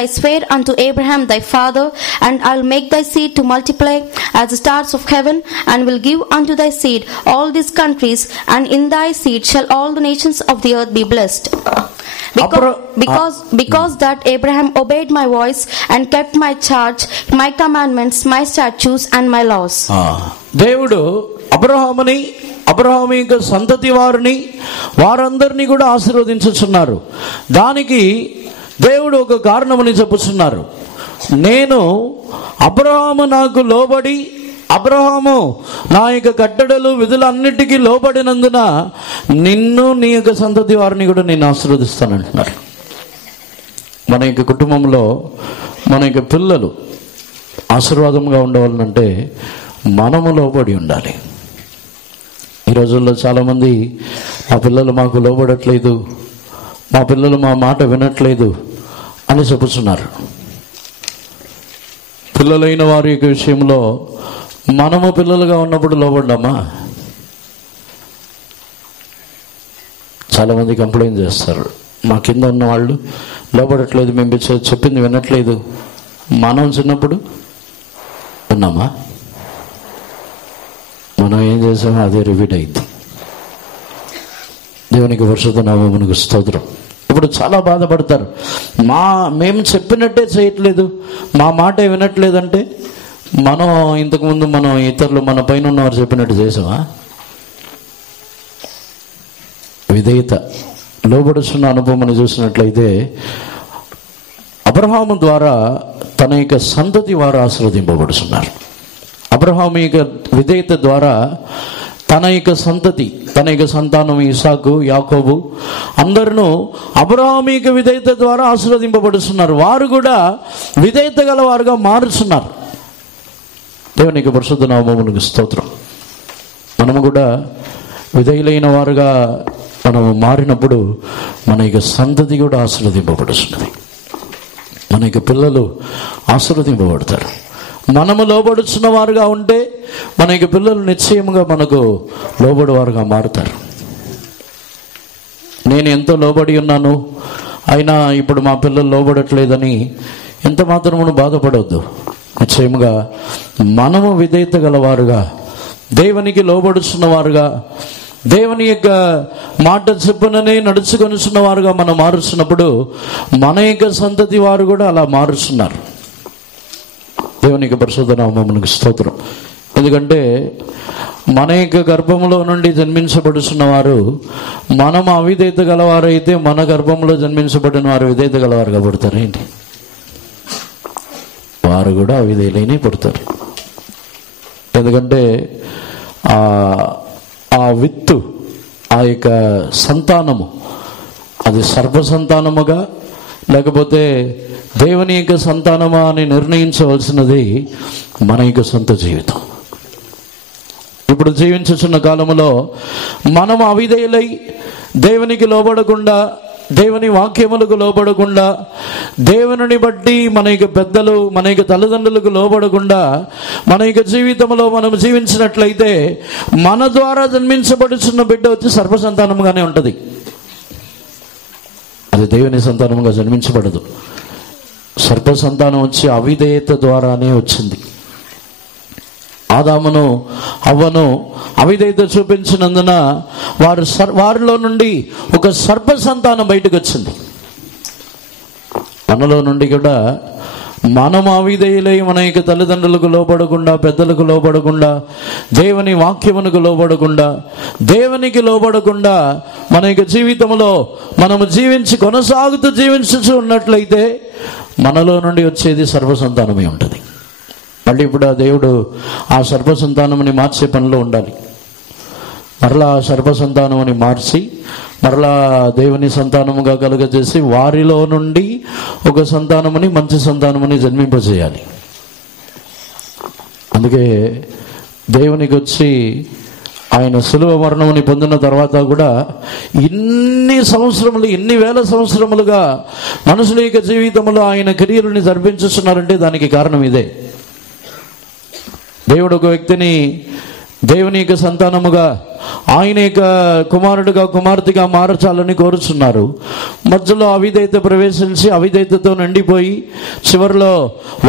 I swear unto Abraham thy father, and I will make thy seed to multiply as the stars of heaven, and will give unto thy seed all these countries, and in thy seed shall all the nations of the earth be blessed. Because that Abraham obeyed my voice and kept my charge, my commandments, my statutes and my laws. దేవుడు అబ్రహాము యొక్క సంతతి వారందరినీ కూడా ఆశీర్వదించుచున్నారు. దానికి దేవుడు ఒక కారణమని చెప్పుచున్నారు. నేను అబ్రహాము నాకు లోబడి, అబ్రహాము నా యొక్క కట్టడలు విధులన్నిటికీ లోబడినందున నిన్ను నీ యొక్క సంతతి వారిని కూడా నేను ఆశీర్వదిస్తానంటున్నారు. మన యొక్క కుటుంబంలో మన యొక్క పిల్లలు ఆశీర్వాదంగా ఉండవాలంటే మనము లోబడి ఉండాలి. ఈ రోజుల్లో చాలామంది మా పిల్లలు మాకు లోబడట్లేదు, మా పిల్లలు మా మాట వినట్లేదు అని చెప్పుతున్నారు. పిల్లలైన వారి యొక్క విషయంలో మనము పిల్లలుగా ఉన్నప్పుడు లోబడ్డామా? చాలామంది కంప్లైంట్ చేస్తారు, మా కింద ఉన్న వాళ్ళు లోబడట్లేదు, మేము చెప్పింది వినట్లేదు. మనం చిన్నప్పుడు ఉన్నామా? మనం ఏం చేసామో అదే రిపీట్ అయింది. దేవునికి పరిశుద్ధ నామమునకు స్తోత్రం. ఇప్పుడు చాలా బాధపడతారు, మేము చెప్పినట్టే చేయట్లేదు, మా మాట వినట్లేదంటే మనం ఇంతకుముందు ఇతరులు మన పైన ఉన్నవారు చెప్పినట్టు చేసామా? విధేయత, లోబడుచున్న అనుభవం చూసినట్లయితే అబ్రహాము ద్వారా తన యొక్క సంతతి వారు ఆశీర్వదింపబడుతున్నారు. అబ్రహాము యొక్క విధేయత ద్వారా తన యొక్క సంతతి, తన యొక్క సంతానం ఇస్సాకు, యాకోబు అందరూ అబ్రహాము యొక్క విధేయత ద్వారా ఆశీర్వదింపబడుతున్నారు. వారు కూడా విధేయత గల వారుగా మారుతున్నారు. దేవునికి పరిశుద్ధ నామమునకు స్తోత్రం. మనము కూడా విధేయులైన వారుగా మనము మారినప్పుడు మన యొక్క సంతతి కూడా ఆశీర్వదింపబడుతున్నది. మన యొక్క పిల్లలు ఆశీర్వదింపబడతారు. మనము లోబడుచున్న వారుగా ఉంటే మన యొక్క పిల్లలు నిశ్చయముగా మనకు లోబడివారుగా మారుతారు. నేను ఎంతో లోబడి ఉన్నాను, అయినా ఇప్పుడు మా పిల్లలు లోబడట్లేదని ఎంత మాత్రమును బాధపడవద్దు. నిశ్చయముగా మనము విధేయత గలవారుగా, దేవునికి లోబడుచున్న వారుగా, దేవుని యొక్క మాట చెప్పుననే నడుచుకొనిస్తున్న వారుగా మనం మారుస్తున్నప్పుడు మన యొక్క సంతతి వారు కూడా అలా మారుస్తున్నారు. దేవునికి పరిశుద్ధ నామమునకు స్తోత్రం. ఎందుకంటే మన యొక్క గర్భములో నుండి జన్మించబడుతున్న వారు, మనం అవిధేయత గలవారైతే మన గర్భంలో జన్మించబడిన వారు విధేయత గలవారుగా పుడతారు ఏంటి? వారు కూడా అవిధేయులైన పుడతారు. ఎందుకంటే ఆ విత్తు, ఆ యొక్క సంతానము అది సర్వ సంతానముగా లేకపోతే దేవుని యొక్క సంతానమా అని నిర్ణయించవలసినది మన యొక్క సొంత జీవితం. ఇప్పుడు జీవించుచున్న కాలంలో మనం అవిధేయులై దేవునికి లోబడకుండా, దేవుని వాక్యములకు లోబడకుండా, దేవుని బట్టి మన యొక్క పెద్దలు, మన యొక్క తల్లిదండ్రులకు లోబడకుండా మన యొక్క జీవితంలో మనం జీవించినట్లయితే మన ద్వారా జన్మించబడుచున్న బిడ్డ వచ్చి సర్వసంతానముగానే ఉంటుంది. అది దేవుని సంతానముగా జన్మించబడదు. సర్వసంతానం వచ్చి అవిధేయత ద్వారానే వచ్చింది. ఆదామును హవ్వను అవిధేయత చూపించినందున వారిలో నుండి ఒక సర్ప సంతానం బయటకు వచ్చింది. మనలో నుండి కూడా మనం అవిధేయులై మన యొక్క తల్లిదండ్రులకు లోబడకుండా, పెద్దలకు లోబడకుండా, దేవుని వాక్యమునకు లోబడకుండా, దేవునికి లోబడకుండా మన యొక్క జీవితంలో మనము కొనసాగుతూ జీవించుతూ ఉన్నట్లయితే మనలో నుండి వచ్చేది సర్వసంతానమే ఉంటుంది. మళ్ళీ ఇప్పుడు ఆ దేవుడు ఆ సర్వసంతానముని మార్చే పనిలో ఉండాలి. మరలా ఆ సర్వసంతానముని మార్చి మరలా దేవుని సంతానముగా కలుగజేసి వారిలో నుండి ఒక సంతానముని, మంచి సంతానముని జన్మింపజేయాలి. అందుకే దేవునికి వచ్చి ఆయన సులువ మరణముని పొందిన తర్వాత కూడా ఇన్ని వేల సంవత్సరములుగా మనుషుల యొక్క జీవితంలో ఆయన క్రియలను జరిపించుతున్నారంటే దానికి కారణం ఇదే. దేవుడు ఒక వ్యక్తిని దేవుని యొక్క సంతానముగా, ఆయన యొక్క కుమారుడుగా, కుమార్తెగా మార్చాలని కోరుచున్నారు. మధ్యలో అవిధేయత ప్రవేశించి అవిధేయతతో నిండిపోయి చివరిలో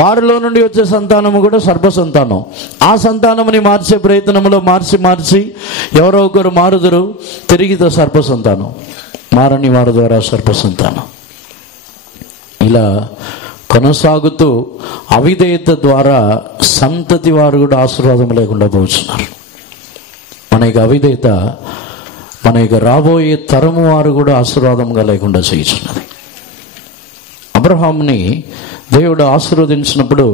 వారిలో నుండి వచ్చే సంతానము కూడా సర్పసంతానం. ఆ సంతానముని మార్చే ప్రయత్నంలో మార్చి ఎవరో ఒకరు మారుదురు, తిరిగితో సర్పసంతానం, మారని వారి ద్వారా సర్పసంతానం. ఇలా కొనసాగుతూ అవిధేయత ద్వారా సంతతి వారు కూడా ఆశీర్వాదం లేకుండా పోతున్నారు. మన యొక్క అవిధేయత మన యొక్క రాబోయే తరము వారు కూడా ఆశీర్వాదంగా లేకుండా చేయుచున్నది. అబ్రహాముని దేవుడు ఆశీర్వదించినప్పుడు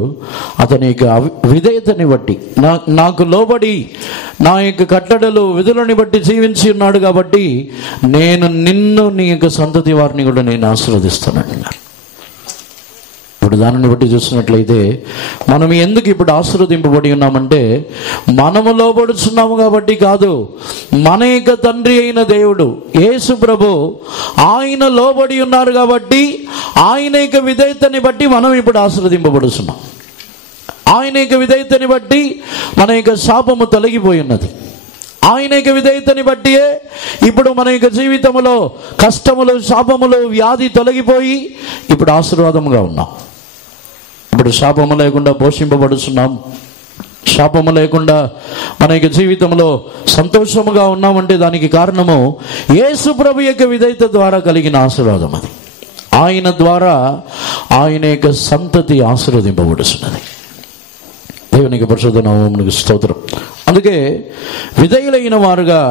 అతని యొక్క విధేయతని బట్టి, నాకు లోబడి నా యొక్క కట్టడలు విధులని బట్టి జీవించి ఉన్నాడు కాబట్టి నేను నిన్ను, నీ యొక్క సంతతి వారిని కూడా నేను ఆశీర్వదిస్తానన్నారు. ఇప్పుడు దానిని బట్టి చూసినట్లయితే మనం ఎందుకు ఇప్పుడు ఆశీర్వదింపబడి ఉన్నామంటే మనము లోబడుచున్నాము కాబట్టి కాదు, మన యొక్క తండ్రి అయిన దేవుడు యేసు ప్రభు ఆయన లోబడి ఉన్నారు కాబట్టి ఆయన యొక్క విధేయతని బట్టి మనం ఇప్పుడు ఆశీర్వదింపబడుతున్నాం. ఆయన యొక్క విధేయతని బట్టి మన యొక్క శాపము తొలగిపోయి ఉన్నది. ఆయన యొక్క విధేయతని బట్టియే ఇప్పుడు మన యొక్క జీవితంలో కష్టములు, శాపములు, వ్యాధి తొలగిపోయి ఇప్పుడు ఆశీర్వాదముగా ఉన్నాం. ఇప్పుడు శాపము లేకుండా పోషింపబడుతున్నాం. శాపము లేకుండా మన యొక్క జీవితంలో సంతోషముగా ఉన్నామంటే దానికి కారణము యేసు ప్రభు యొక్క విధేయత ద్వారా కలిగిన ఆశీర్వాదం. అది ఆయన ద్వారా ఆయన యొక్క సంతతి ఆశీర్వదింపబడుతున్నది. దేవునికి పరిశుద్ధ నామమునకు స్తోత్రం. అందుకే విధేయులైన వారుగా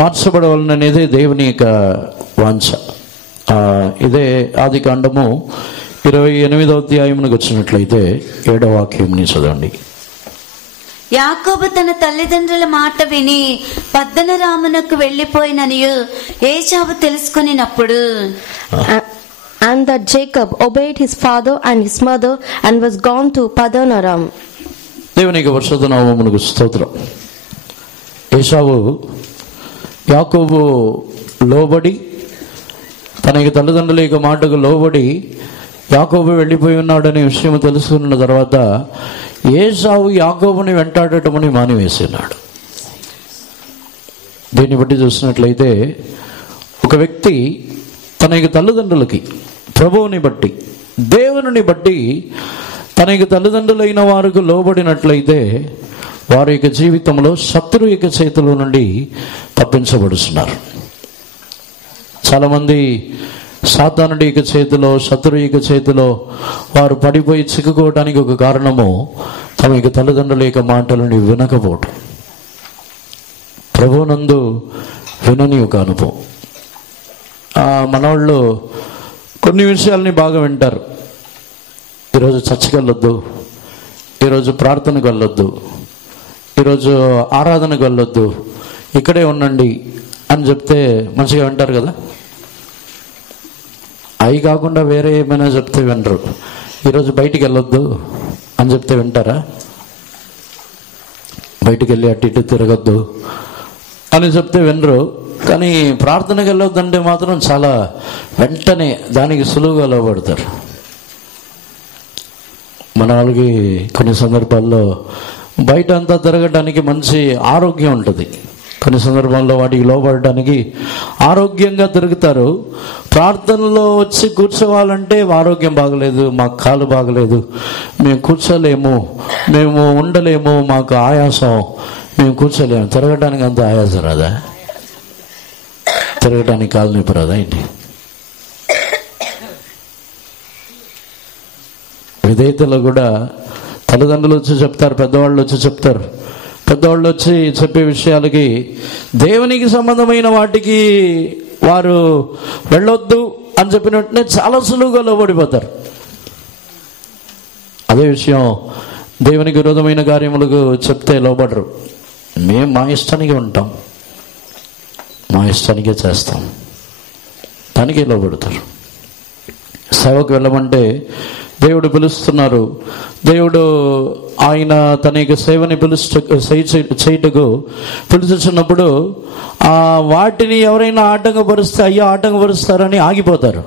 మార్చబడవాలనేదే దేవుని యొక్క వాంఛ. ఇదే ఆది కాండము 28వ అధ్యాయమునకు వచ్చినట్లయితే 7వ వాక్యంని చదవండి. యాకోబు తన తల్లిదండ్రుల మాట విని పద్దనరామునకు వెళ్లిపోయిననియు ఏశావు తెలుసుకునినప్పుడు, and that Jacob obeyed his father and his mother and was gone to Padanaram. దేవునికి పరిశుద్ధ నామమునకు స్తోత్రం. ఏశావు యాకోబు లోబడి తన యొక్క తల్లిదండ్రుల యొక్క మాటకు లోబడి యాకోబు వెళ్ళిపోయి ఉన్నాడనే విషయం తెలుసుకున్న తర్వాత ఏశావు యాకోబుని వెంటాడటమని మానివేసినాడు. దీన్ని బట్టి చూసినట్లయితే ఒక వ్యక్తి తన యొక్క తల్లిదండ్రులకి, ప్రభువుని బట్టి, దేవుని బట్టి తన యొక్క తల్లిదండ్రులైన వారికి లోబడినట్లయితే వారి యొక్క జీవితంలో శత్రు యొక్క చేతుల నుండి తప్పించబడుతున్నారు. చాలామంది సాతానుడి యొక్క చేతిలో, శత్రు యొక్క చేతిలో వారు పడిపోయి చిక్కుకోవడానికి ఒక కారణము తమ యొక్క తల్లిదండ్రుల యొక్క మాటలని వినకపోవటం, ప్రభువునందు వినని ఒక అనుభవం. మనవాళ్ళు కొన్ని విషయాలని బాగా వింటారు. ఈరోజు చర్చికి వెళ్ళొద్దు, ఈరోజు ప్రార్థనకు వెళ్ళొద్దు, ఈరోజు ఆరాధనకు వెళ్ళొద్దు, ఇక్కడే ఉండండి అని చెప్తే మంచిగా వింటారు కదా. అవి కాకుండా వేరే ఏమైనా చెప్తే వినరు. ఈరోజు బయటికి వెళ్ళొద్దు అని చెప్తే వింటారా? బయటికి వెళ్ళి అటు ఇటు తిరగద్దు అని చెప్తే వినరు. కానీ ప్రార్థనకి వెళ్ళొద్దంటే మాత్రం చాలా వెంటనే దానికి సులువుగా లోబడతారు. మన వాళ్ళకి కొన్ని సందర్భాల్లో బయట అంతా తిరగడానికి మంచి ఆరోగ్యం ఉంటుంది, కొన్ని సందర్భాల్లో వాటికి లోబడడానికి ఆరోగ్యంగా తిరుగుతారు. ప్రార్థనలో వచ్చి కూర్చోవాలంటే ఆరోగ్యం బాగలేదు, మాకు కాలు బాగలేదు, మేము కూర్చోలేము, మేము ఉండలేము, మాకు ఆయాసం, మేము కూర్చోలేము. తిరగడానికి అంత ఆయాసం రాదా? తిరగడానికి కాలు నొప్పి రాదా ఏంటి? విధేయతలో కూడా తల్లిదండ్రులు వచ్చి చెప్తారు, పెద్దవాళ్ళు వచ్చి చెప్తారు. పెద్దవాళ్ళు వచ్చి చెప్పే విషయాలకి, దేవునికి సంబంధమైన వాటికి వారు వెళ్ళొద్దు అని చెప్పిన వెంటనే చాలా సులువుగా లోబడిపోతారు. అదే విషయం దేవునికి విరోధమైన కార్యములకు చెప్తే లోబడరు. మేము మా ఇష్టానికి ఉంటాం, మా ఇష్టానికే చేస్తాం, దానికే లోబడతారు. సేవకు వెళ్ళమంటే దేవుడు పిలుస్తున్నారు, దేవుడు ఆయన తన యొక్క సేవని చేయుటకు పిలుచుచున్నప్పుడు వాటిని ఎవరైనా ఆటంకపరిస్తే అయ్యో ఆటంకపరుస్తారని ఆగిపోతారు.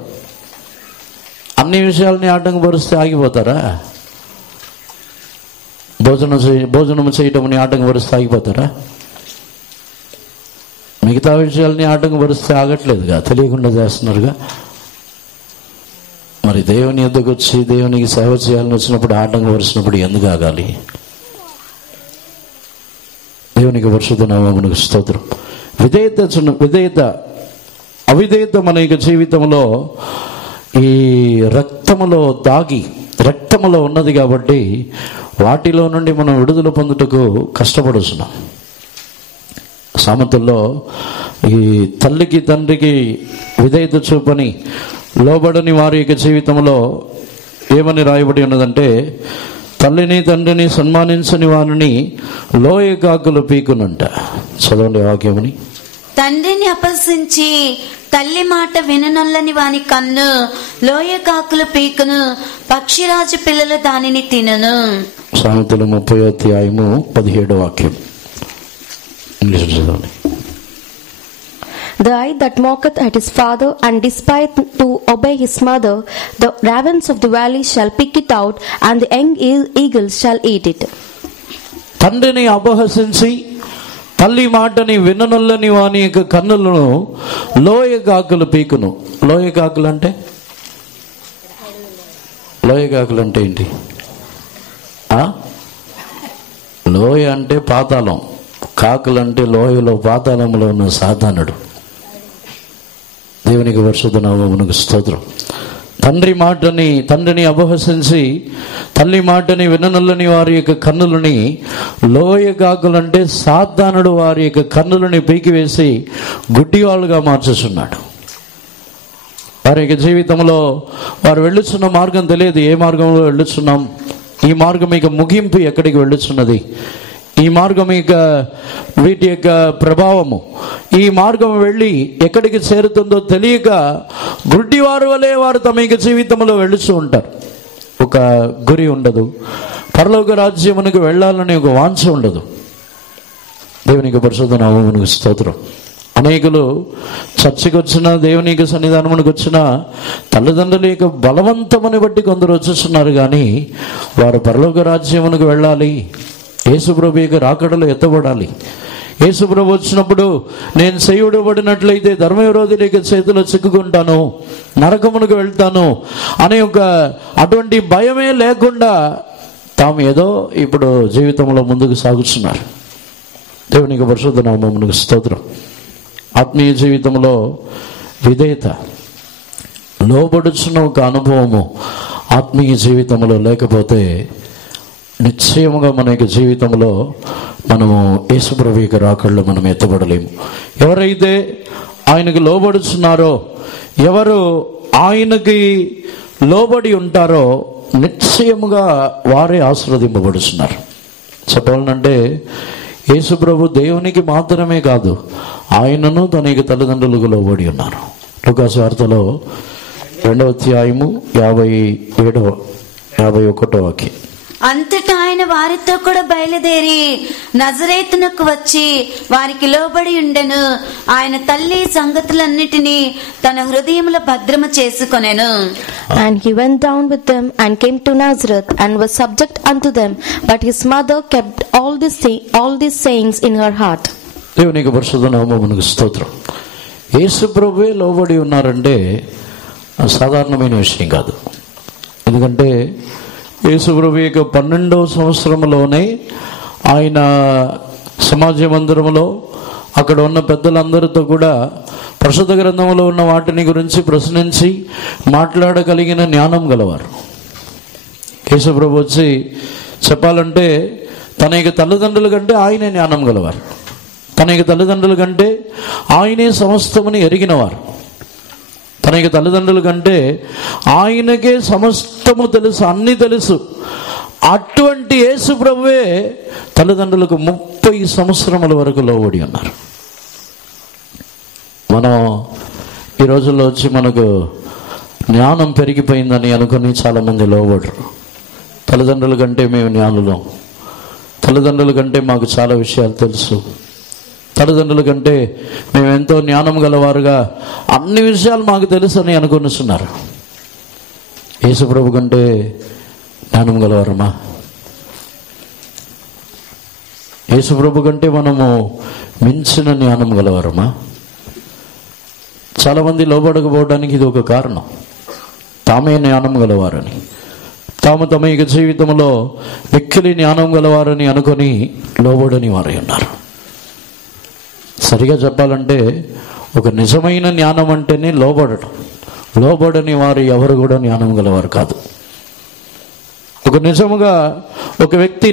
అన్ని విషయాలని ఆటంకపరిస్తే ఆగిపోతారా? భోజనం చేయటమని ఆటంకపరిస్తే ఆగిపోతారా? మిగతా విషయాలని ఆటంకపరిస్తే ఆగట్లేదుగా, తెలియకుండా చేస్తున్నారుగా. మరి దేవుని యొద్దకు వచ్చి దేవునికి సేవ చేయాలని వచ్చినప్పుడు ఆటంకపరిచినప్పుడు ఎందుకు ఆగాలి? దేవునికి పరిశుద్ధ నామమునకు స్తోత్రం. అవిధేయత మన యొక్క జీవితంలో ఈ రక్తములో దాగి, రక్తములో ఉన్నది కాబట్టి వాటిలో నుండి మనం విడుదల పొందుటకు కష్టపడుతున్నాం. సామెతల్లో ఈ తల్లికి తండ్రికి విధేయత చూపని లోబడని వారి యొక్క జీవితంలో ఏమని రాయబడి ఉన్నదంటే, తల్లిని తండ్రిని సన్మానించని వారిని లోయ కాకులు పీకునంట. చదవండి వాక్యమని. తండ్రిని అపహసించి తల్లి మాట విననొల్లని వాని కన్ను లోయ కాకులు పీకును, పక్షిరాజు పిల్లలు దానిని తినను. సామెతలు 30వ అధ్యాయము 17వ వాక్యం. ఇంగ్లీష్ చదవండి. The eye that mocketh at his father and despiteth to obey his mother, the ravens of the valley shall pick it out, and the young eagles shall eat it. తండ్రిని అపహసించి తల్లి మాటని విననొల్లని వాని యొక్క కన్నులను లోయ కాకులు పీకును. లోయ కాకులు అంటే ఏంటి? లోయ అంటే పాతాళం, కాకులంటే లోయలో పాతాళంలో ఉన్న సాతానుడు. దేవునికి పరిశుద్ధ నామమునకు స్తోత్రం. తండ్రిని అపహసించి తల్లి మాటని విననల్లని వారి యొక్క కన్నులని, లోయ కాకులంటే సాతానుడు వారి యొక్క కన్నులని పీకివేసి గుడ్డివాళ్ళుగా మార్చేస్తున్నాడు. వారి యొక్క జీవితంలో వారు వెళ్ళుచున్న మార్గం తెలియదు. ఏ మార్గంలో వెళ్ళుచున్నాం, ఈ మార్గం ఇక ముగింపు ఎక్కడికి వెళ్ళుచున్నది, ఈ మార్గం ఇక వీటి యొక్క ప్రభావము, ఈ మార్గం వెళ్ళి ఎక్కడికి చేరుతుందో తెలియక గుడ్డివారు వలె వారు తమ యొక్క జీవితంలో వెళ్ళుచూ ఉంటారు. ఒక గురి ఉండదు, పరలోక రాజ్యమునకు వెళ్ళాలని ఒక వాంఛ ఉండదు. దేవునికి పరిశుద్ధ నామమునకు స్తోత్రం. అనేకులు చర్చికి వచ్చిన, దేవునికి సన్నిధానమునికి వచ్చిన తల్లిదండ్రుల యొక్క బలవంతమని బట్టి కొందరు వచ్చేస్తున్నారు. కానీ వారు పరలోక రాజ్యమునకు వెళ్ళాలి, యేసుప్రభు యొక్క రాకడలో ఎత్తబడాలి. యేసుప్రభు వచ్చినప్పుడు నేను చేయబడినట్లయితే ధర్మవిరోధుల యొక్క చేతిలో చిక్కుకుంటాను, నరకమునకు వెళ్తాను అనే ఒక అటువంటి భయమే లేకుండా తాము ఏదో ఇప్పుడు జీవితంలో ముందుకు సాగుతున్నారు. దేవునికి పరిశుద్ధ నామమునకు స్తోత్రం. ఆత్మీయ జీవితంలో విధేయత, లోబడుచున్న ఒక అనుభవము ఆత్మీయ జీవితంలో లేకపోతే నిశ్చయముగా మన యొక్క జీవితంలో మనము యేసుప్రభు యొక్క రాకడలో మనం ఎత్తబడలేము. ఎవరైతే ఆయనకు లోబడుచున్నారో, ఎవరు ఆయనకి లోబడి ఉంటారో నిశ్చయముగా వారే ఆశీర్వదింపబడుతున్నారు. చెప్పాలంటే యేసుప్రభు దేవునికి మాత్రమే కాదు, ఆయనను తన యొక్క తల్లిదండ్రులకు లోబడి ఉన్నారు. లూకాసు వార్తలో 2వ అధ్యాయము 51వ వాక్యం. అంతటా ఆయన వారితో కూడా బయలుదేరి నజరేతునకు వచ్చి వారికి లోబడి ఉండెను. ఆయన తల్లి సంగతులన్నిటినీ తన హృదయములో భద్రము చేసుకొనెను. And he went down with them and came to Nazareth and was subject unto them, but his mother kept all these sayings in her heart. దేవునికి పరిశుద్ధ నామమునకు స్తోత్రం. యేసు ప్రభువే లోబడి ఉన్నారంటే సాధారణమైన విషయం కాదు. ఎందుకంటే యేసు ప్రభు యొక్క 12వ సంవత్సరంలోనే ఆయన సమాజ మందిరంలో అక్కడ ఉన్న పెద్దలందరితో కూడా పరిశుద్ధ గ్రంథంలో ఉన్న వాటిని గురించి ప్రశ్నించి మాట్లాడగలిగిన జ్ఞానం గలవారు. యేసు ప్రభు వచ్చి చెప్పాలంటే తన యొక్క తల్లిదండ్రుల కంటే ఆయనే జ్ఞానం గలవారు, తన యొక్క తల్లిదండ్రుల కంటే ఆయనే సమస్తముని ఎరిగినవారు, తన యొక్క తల్లిదండ్రుల కంటే ఆయనకే సమస్తము తెలుసు, అన్నీ తెలుసు. అటువంటి యేసు ప్రభువే తల్లిదండ్రులకు 30 సంవత్సరముల వరకు లోబడి ఉన్నారు. మనం ఈ రోజుల్లో వచ్చి మనకు జ్ఞానం పెరిగిపోయిందని అనుకుని చాలామంది లోబడరు. తల్లిదండ్రుల కంటే మేము జ్ఞానులం, తల్లిదండ్రుల కంటే మాకు చాలా విషయాలు తెలుసు, తల్లిదండ్రుల కంటే మేము ఎంతో జ్ఞానం గలవారుగా అన్ని విషయాలు మాకు తెలుసు అని అనుకునిస్తున్నారు. యేసుప్రభు కంటే జ్ఞానం గలవారమా? యేసుప్రభు కంటే మనము మించిన జ్ఞానం గలవారమా? చాలామంది లోబడకపోవడానికి ఇది ఒక కారణం. తామే జ్ఞానం గలవారని, తాము తమ యొక్క జీవితంలో మిక్కిలి జ్ఞానం గలవారని అనుకొని లోబడని వారై ఉన్నారు. సరిగా చెప్పాలంటే ఒక నిజమైన జ్ఞానం అంటేనే లోబడటం. లోబడని వారు ఎవరు కూడా జ్ఞానం గలవారు కాదు. ఒక నిజముగా ఒక వ్యక్తి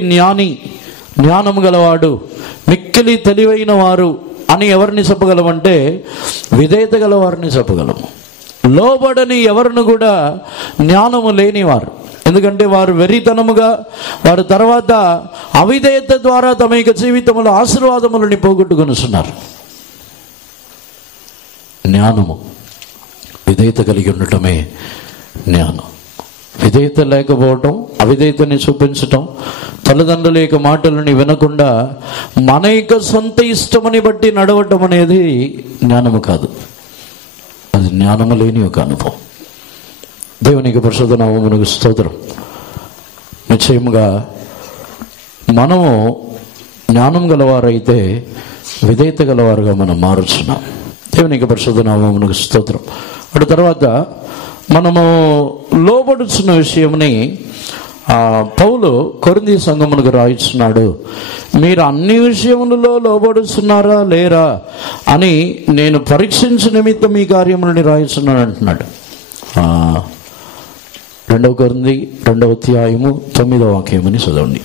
జ్ఞానం గలవాడు, మిక్కిలి తెలివైన వారు అని ఎవరిని చెప్పగలమంటే విధేయత గలవారిని చెప్పగలము. లోబడని ఎవరిని కూడా జ్ఞానము లేనివారు. ఎందుకంటే వారు వెర్రితనముగా, వారు తర్వాత అవిధేయత ద్వారా తమ యొక్క జీవితంలో ఆశీర్వాదములని పోగొట్టుకొనిస్తున్నారు. జ్ఞానము, విధేయత కలిగి ఉండటమే జ్ఞానం. విధేయత లేకపోవటం, అవిధేయతని చూపించటం, తల్లిదండ్రుల యొక్క మాటలని వినకుండా మన యొక్క సొంత ఇష్టమని బట్టి నడవటం అనేది జ్ఞానము కాదు. అది జ్ఞానము లేని ఒక అనుభవం. దేవునికి పరిశుద్ధ నామమునకు స్తోత్రం. నిశ్చయముగా మనము జ్ఞానం గలవారైతే విధేయత గలవారుగా మనం మారుచున్నాం. దేవునికి పరిశుద్ధ నామమునకు స్తోత్రం. అటు తర్వాత మనము లోబడుచున్న విషయంని పౌలు కొరింథీ సంఘమునకు రాయిస్తున్నాడు, మీరు అన్ని విషయములలో లోబడుతున్నారా లేరా అని నేను పరీక్షించు నిమిత్తం ఈ కార్యములని రాయిస్తున్నాను అంటున్నాడు. 2 కొరింథీ 2వ అధ్యాయము 9వ వాక్యమని చదవండి.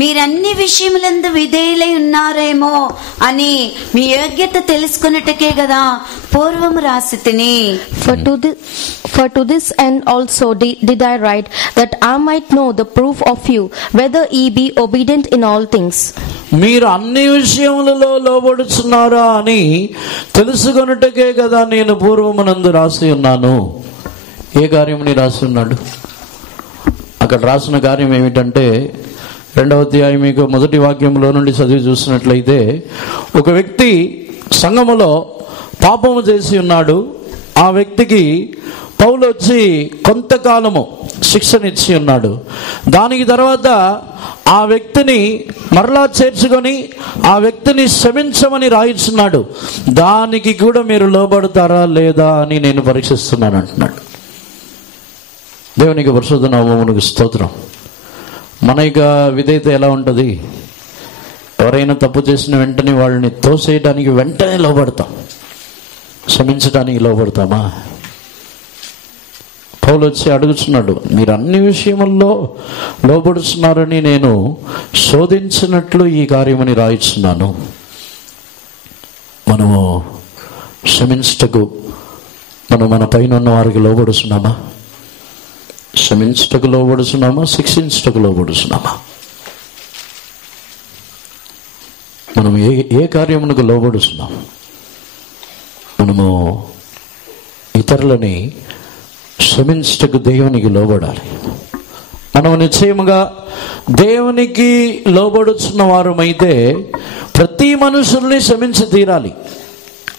మీరన్ని విషయములందు విధేయులై ఉన్నారేమో అని మీ యోగ్యత తెలుసుకున్నట్టుకే కదా పూర్వము రాసితిని. For to this end also did I write, that I might know the proof of you, whether ye be obedient in all things. మీరు అన్ని విషయములలో లోబడుచున్నారా అని తెలుసుకొనుటకే కదా నేను పూర్వమునందు రాసి ఉన్నాను. ఏ కార్యముని రాసి ఉన్నాడు? అక్కడ రాసిన కార్యం ఏమిటంటే 2వ అధ్యాయం మీకు మొదటి వాక్యంలో నుండి చదివి చూసినట్లయితే, ఒక వ్యక్తి సంఘములో పాపము చేసి ఉన్నాడు. ఆ వ్యక్తికి పౌలు వచ్చి కొంతకాలము శిక్షనిచ్చి ఉన్నాడు. దానికి తర్వాత ఆ వ్యక్తిని మరలా చేర్చుకొని ఆ వ్యక్తిని క్షమించమని రాయిస్తున్నాడు. దానికి కూడా మీరు లోబడతారా లేదా అని నేను పరీక్షిస్తున్నాను అంటున్నాడు. దేవునికి పరిశుద్ధ నామమునకు స్తోత్రం. మన యొక్క విధేయత ఎలా ఉంటుంది? ఎవరైనా తప్పు చేసిన వెంటనే వాళ్ళని తోసేయడానికి వెంటనే లోబడతాం, క్షమించడానికి లోబడతామా? పౌలు వచ్చి అడుగుతున్నాడు, మీరు అన్ని విషయముల్లో లోబడుతున్నారని నేను శోధించినట్లు ఈ కార్యమని రాయిస్తున్నాను. మనము క్షమించటకు మన పైన ఉన్న వారికి లోబడుతున్నామా? క్షమించటకు లోబడుతున్నామా? శిక్షించటకు లోబడుతున్నామా? మనం ఏ కార్యమునకు లోబడుతున్నాం? మనము ఇతరులని క్షమించటకు దేవునికి లోబడాలి. మనం నిశ్చయముగా దేవునికి లోబడుచున్న వారమైతే ప్రతి మనుషుల్ని క్షమించి తీరాలి.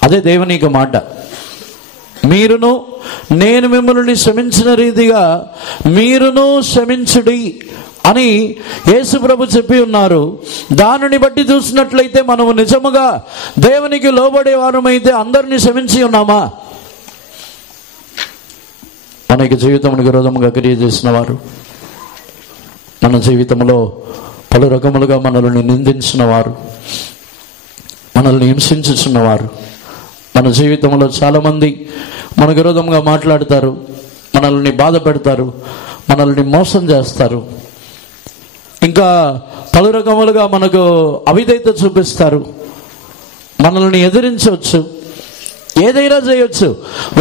అదే దేవుని యొక్క మాట. మీరును నేను మిమ్మల్ని క్షమించిన రీతిగా మీరును క్షమించుడి అని యేసు ప్రభు చెప్పి ఉన్నారు. దానిని బట్టి చూసినట్లయితే మనము నిజముగా దేవునికి లోబడే వారమైతే అందరినీ క్షమించి ఉన్నామా? మనకి జీవితమునికి విరోధముగా క్రియ చేసిన వారు, మన జీవితంలో పలు రకములుగా మనల్ని నిందించిన వారు, మనల్ని హింసించుచున్నవారు, మన జీవితంలో చాలామంది మన విరోధంగా మాట్లాడతారు, మనల్ని బాధ పెడతారు, మనల్ని మోసం చేస్తారు, ఇంకా పలు రకములుగా మనకు అవిధేయత చూపిస్తారు, మనల్ని ఎదిరించవచ్చు, ఏదైనా చేయొచ్చు.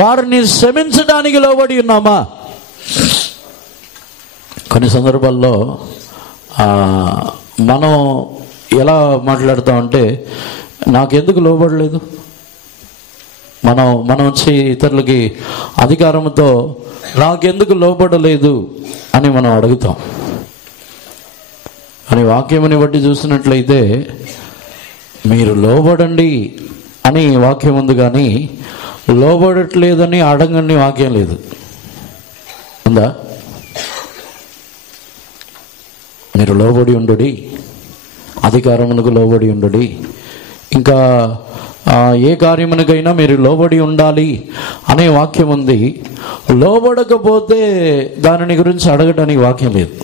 వారిని క్షమించడానికి లోబడి ఉన్నామా? కొన్ని సందర్భాల్లో మనం ఎలా మాట్లాడతామంటే, నాకెందుకు లోబడలేదు, మనం వచ్చి ఇతరులకి అధికారంతో నాకెందుకు లోబడలేదు అని మనం అడుగుతాం. అని వాక్యముని బట్టి చూసినట్లయితే మీరు లోబడండి అని వాక్యం ఉంది, కానీ లోబడట్లేదని అడగని వాక్యం లేదు. ఉందా? మీరు లోబడి ఉండుడి, అధికారమునకు లోబడి ఉండుడి, ఇంకా ఏ కార్యమునకైనా మీరు లోబడి ఉండాలి అనే వాక్యం ఉంది. లోబడకపోతే దానిని గురించి అడగడానికి వాక్యం లేదు.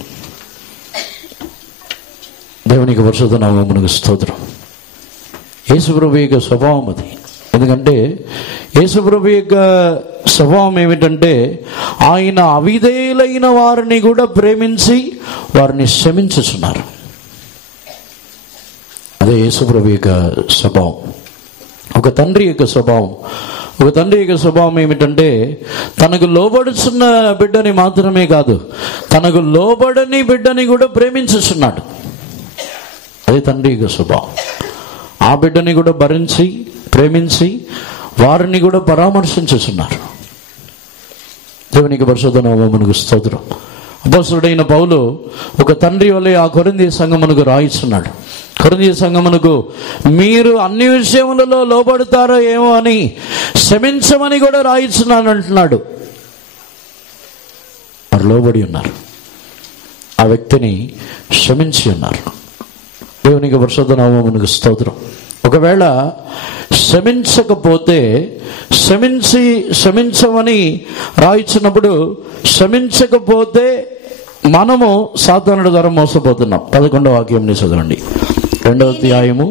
దేవునికి పరిశుద్ధ నామమునకు స్తోత్రం. యేసుప్రభు యొక్క స్వభావం అది. ఎందుకంటే యేసుప్రభు యొక్క స్వభావం ఏమిటంటే, ఆయన అవిధేయులైన వారిని కూడా ప్రేమించి వారిని క్షమించుచున్నారు. అదే యేసుప్రభు యొక్క స్వభావం. ఒక తండ్రి యొక్క స్వభావం ఏమిటంటే, తనకు లోబడుచున్న బిడ్డని మాత్రమే కాదు, తనకు లోబడని బిడ్డని కూడా ప్రేమించుచున్నాడు. అదే తండ్రి యొక్క స్వభావం. ఆ బిడ్డని కూడా భరించి ప్రేమించి వారిని కూడా పరామర్శించుచున్నారు. దేవునికి పరిశుద్ధ నామమునకు స్తోత్రం. అపోస్తలుడైన పౌలు ఒక తండ్రి వలె ఆ కొరింథీ సంఘమునకు రాయిస్తున్నాడు. కొరింథీ సంఘమునకు మీరు అన్ని విషయములలో లోబడతారో ఏమో అని క్షమించమని కూడా రాయిస్తున్నాను అంటున్నాడు. వారు లోబడి ఉన్నారు, ఆ వ్యక్తిని క్షమించి ఉన్నారు. దేవునికి పరిశుద్ధ నామమునకు స్తోత్రం. ఒకవేళ క్షమించకపోతే క్షమించమని రాయించినప్పుడు క్షమించకపోతే మనము సాతానుడి ద్వారా మోసపోతున్నాం. 11వ వాక్యంని చదవండి. 2వ అధ్యాయము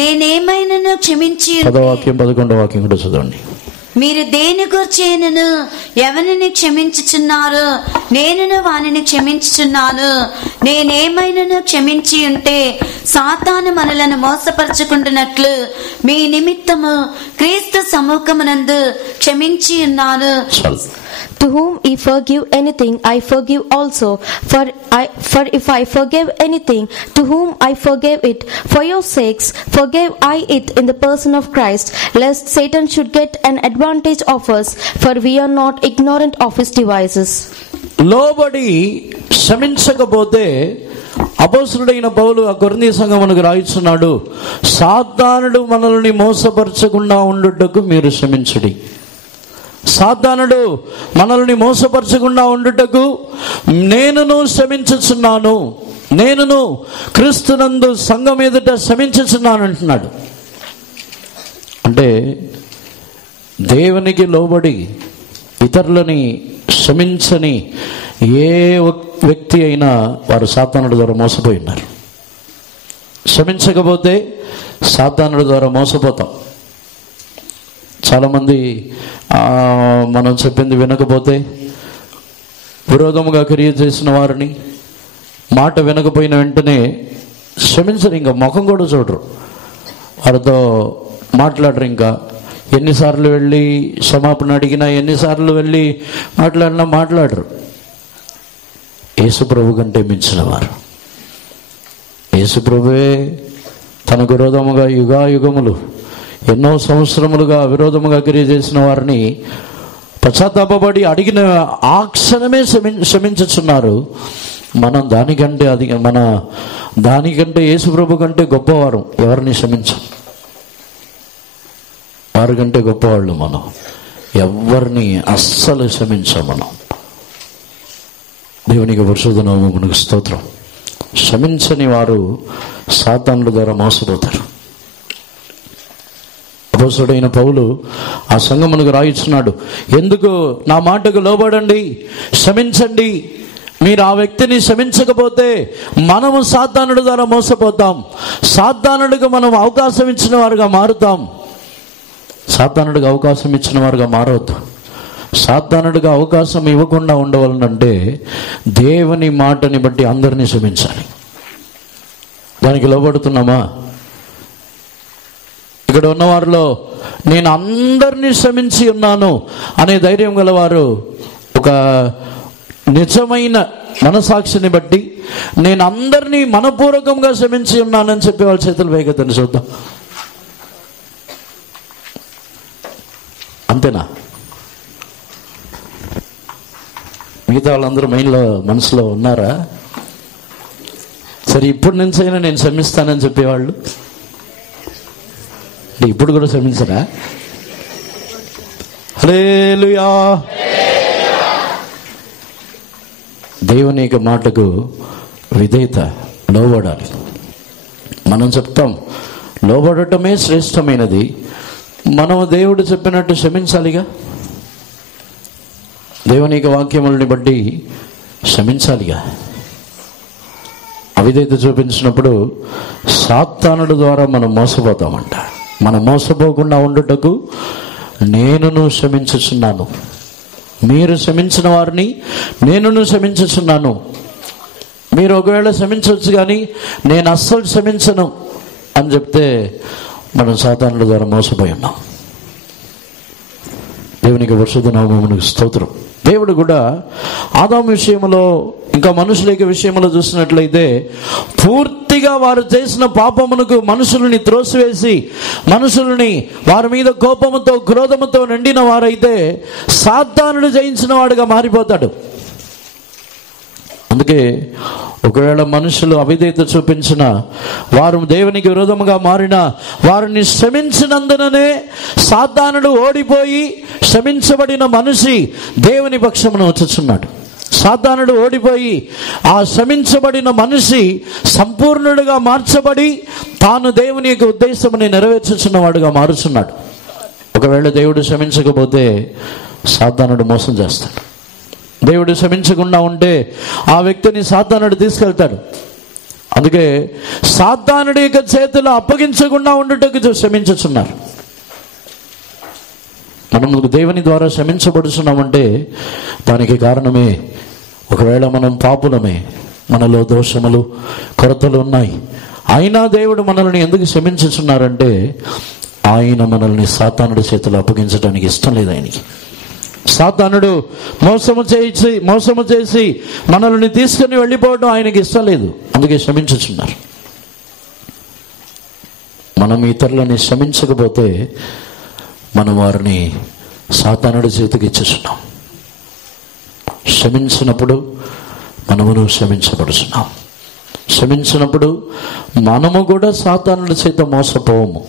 నేనేమైనను క్షమించి 10వ వాక్యం 11వ వాక్యం కూడా చదవండి. మీరు దేని గురించేనను ఎవరిని క్షమించుచున్నారు, నేనును వానిని క్షమించుచున్నాను. నేనేమైనను క్షమించి ఉంటే సాతాను మనలను మోసపరచుకుంటున్నట్లు మీ నిమిత్తము క్రీస్తు సముఖమునందు క్షమించి ఉన్నాను. To whom ye forgive anything, I forgive also. For if I forgive anything, to whom I forgave it, for your sakes forgave I it in the person of Christ, lest Satan should get an advantage of us, for we are not ignorant of his devices. లోబడి క్షమించకపోతే అపోస్తలుడైన పౌలు ఆ కొరింథీ సంఘమునకు రాయిస్తున్నాడు, సాతానుడు మనల్ని మోసపరచకుండా ఉండుటకు మీరు క్షమించుడి. సాతానుడు మనల్ని మోసపరచకుండా ఉండుటకు నేనును క్షమించుచున్నాను, నేనును క్రీస్తునందు సంఘం ఎదుట క్షమించుచున్నాను అంటున్నాడు. అంటే దేవునికి లోబడి ఇతరులని క్షమించని ఏ వ్యక్తి అయినా వారు సాతానుడి ద్వారా మోసపోయి ఉన్నారు. క్షమించకపోతే సాతానుడి ద్వారా మోసపోతాం. చాలామంది మనం చెప్పింది వినకపోతే విరోధముగా క్రియ చేసిన వారిని మాట వినకపోయిన వెంటనే క్షమించరు, ఇంకా ముఖం కూడా చూడరు, వారితో మాట్లాడరు. ఇంకా ఎన్నిసార్లు వెళ్ళి క్షమాపణ అడిగినా, ఎన్నిసార్లు వెళ్ళి మాట్లాడినా మాట్లాడరు. యేసుప్రభు కంటే మించిన వారు. యేసుప్రభువే తనకు విరోధముగా యుగాయుగములు ఎన్నో సంవత్సరములుగా విరోధముగా క్రియ చేసిన వారిని పశ్చాత్తాపడి అడిగిన ఆ క్షణమే క్షమించుచున్నారు. మనం దానికంటే యేసుప్రభు కంటే గొప్పవారు ఎవరిని క్షమించం. వారి కంటే గొప్పవాళ్ళు మనం ఎవరిని అస్సలు క్షమించాం. మనం దేవునికి పరిశుద్ధ నామమునకు స్తోత్రం. క్షమించని వారు సాతానుల ద్వారా మోసపోతారు. అపోస్తలుడైన పౌలు ఆ సంఘమునకు రాయిస్తున్నాడు, ఎందుకు నా మాటకు లోబడండి, క్షమించండి. మీరు ఆ వ్యక్తిని క్షమించకపోతే మనము సాతానుడి ద్వారా మోసపోతాం. సాతానుడికి మనం అవకాశం ఇచ్చిన వారుగా మారుతాం. సాతానుడికి అవకాశం ఇచ్చిన వారుగా మారవద్దు. సాతానుడికి అవకాశం ఇవ్వకుండా ఉండవాలంటే దేవుని మాటని బట్టి అందరినీ క్షమించాలి. దానికి లోబడుతున్నామా? ఇక్కడ ఉన్నవారిలో నేను అందరినీ క్షమించి ఉన్నాను అనే ధైర్యం గలవారు ఒక నిజమైన మనసాక్షిని బట్టి నేను అందరినీ మనపూర్వకంగా క్షమించి ఉన్నానని చెప్పి వాళ్ళ చేతులు వేగతని చూద్దాం. అంతేనా? మిగతా వాళ్ళందరూ మనసులో ఉన్నారా? సరే, ఇప్పటి నుంచైనా నేను క్షమిస్తానని చెప్పేవాళ్ళు ఇప్పుడు కూడా క్షమించరా? హల్లెలూయా. దేవుని యొక్క మాటకు విధేయత, లోబడాలి. మనం చెప్తాం లోబడటమే శ్రేష్టమైనది. మనం దేవుడు చెప్పినట్టు క్షమించాలిగా. దేవుని యొక్క వాక్యములని బట్టి క్షమించాలిగా. అవిధేయత చూపించినప్పుడు సాతానుడి ద్వారా మనం మోసపోతామంట. మనం మోసపోకుండా ఉండుటకు నేనును క్షమించుచున్నాను, మీరు క్షమించిన వారిని నేనును క్షమించుచున్నాను. మీరు ఒకవేళ క్షమించవచ్చు కానీ నేను అస్సలు క్షమించను అని చెప్తే మనం సాతానుడి ద్వారా మోసపోయి ఉన్నాం. దేవునికి పరిశుద్ధ నామమునకు స్తోత్రం. దేవుడు కూడా ఆదాము విషయంలో ఇంకా మనుషుల యొక్క విషయంలో చూసినట్లయితే పూర్తిగా వారు చేసిన పాపమునకు మనుషులని త్రోసివేసి మనుషులని వారి మీద కోపముతో క్రోధముతో నిండిన వారైతే సాతానుడు జయించిన వాడుగా మారిపోతాడు. అందుకే ఒకవేళ మనుషులు అవిధేయత చూపించిన వారు దేవునికి విరోధముగా మారిన వారిని క్షమించినందుననే సాతానుడు ఓడిపోయి క్షమించబడిన మనిషి దేవుని పక్షమున వచ్చుచున్నాడు. సాతానుడు ఓడిపోయి ఆ క్షమించబడిన మనిషి సంపూర్ణుడిగా మార్చబడి తాను దేవుని యొక్క ఉద్దేశముని నెరవేర్చుచున్నవాడుగా మారుచున్నాడు. ఒకవేళ దేవుడు క్షమించకపోతే సాతానుడు మోసం చేస్తాడు. దేవుడు క్షమించకుండా ఉంటే ఆ వ్యక్తిని సాతానుడు తీసుకెళ్తాడు. అందుకే సాతానుడి యొక్క చేతిలో అప్పగించకుండా ఉండుటకు క్షమించుచున్నారు. మనం దేవుని ద్వారా క్షమించబడుచున్నామంటే దానికి కారణమే, ఒకవేళ మనం పాపులమే, మనలో దోషములు కొరతలు ఉన్నాయి, అయినా దేవుడు మనల్ని ఎందుకు క్షమించుచున్నారంటే ఆయన మనల్ని సాతానుడి చేతిలో అప్పగించడానికి ఇష్టం లేదు ఆయనకి. సాతానుడు మోసము చేసి మనల్ని తీసుకుని వెళ్ళిపోవడం ఆయనకి ఇష్టం లేదు, అందుకే క్షమించుచున్నారు. మనం ఇతరులని క్షమించకపోతే మనం వారిని సాతానుడి చేతికి ఇచ్చేస్తున్నాం. క్షమించినప్పుడు మనమును క్షమించబడుతున్నాం. క్షమించినప్పుడు మనము కూడా సాతానుడి చేత మోసపోవము.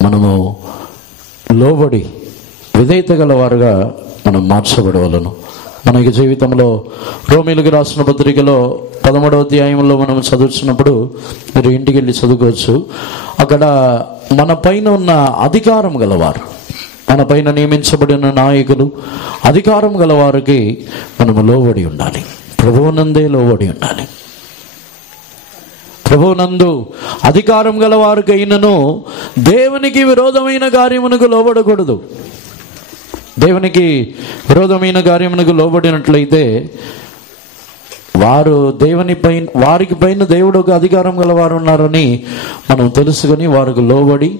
మనము లోబడి విధేయత గలవారుగా మనం మార్చబడవలను. మనకి జీవితంలో రోమీయులకు రాసిన పత్రికలో 13వ అధ్యాయంలో మనం చదువుతున్నప్పుడు, మీరు ఇంటికి వెళ్ళి చదువుకోవచ్చు, అక్కడ మన పైన ఉన్న అధికారం గలవారు, మన పైన నియమించబడిన నాయకులు, అధికారం గలవారికి మనము లోబడి ఉండాలి. ప్రభువునందే లోబడి ఉండాలి. ప్రభువునందు అధికారం గలవారికైనను దేవునికి విరోధమైన కార్యమునకు లోబడకూడదు. దేవునికి విరోధమైన కార్యమునకు లోబడినట్లయితే వారికి పైన దేవుడు ఒక అధికారం గలవారు ఉన్నారని మనం తెలుసుకొని వారికి లోబడి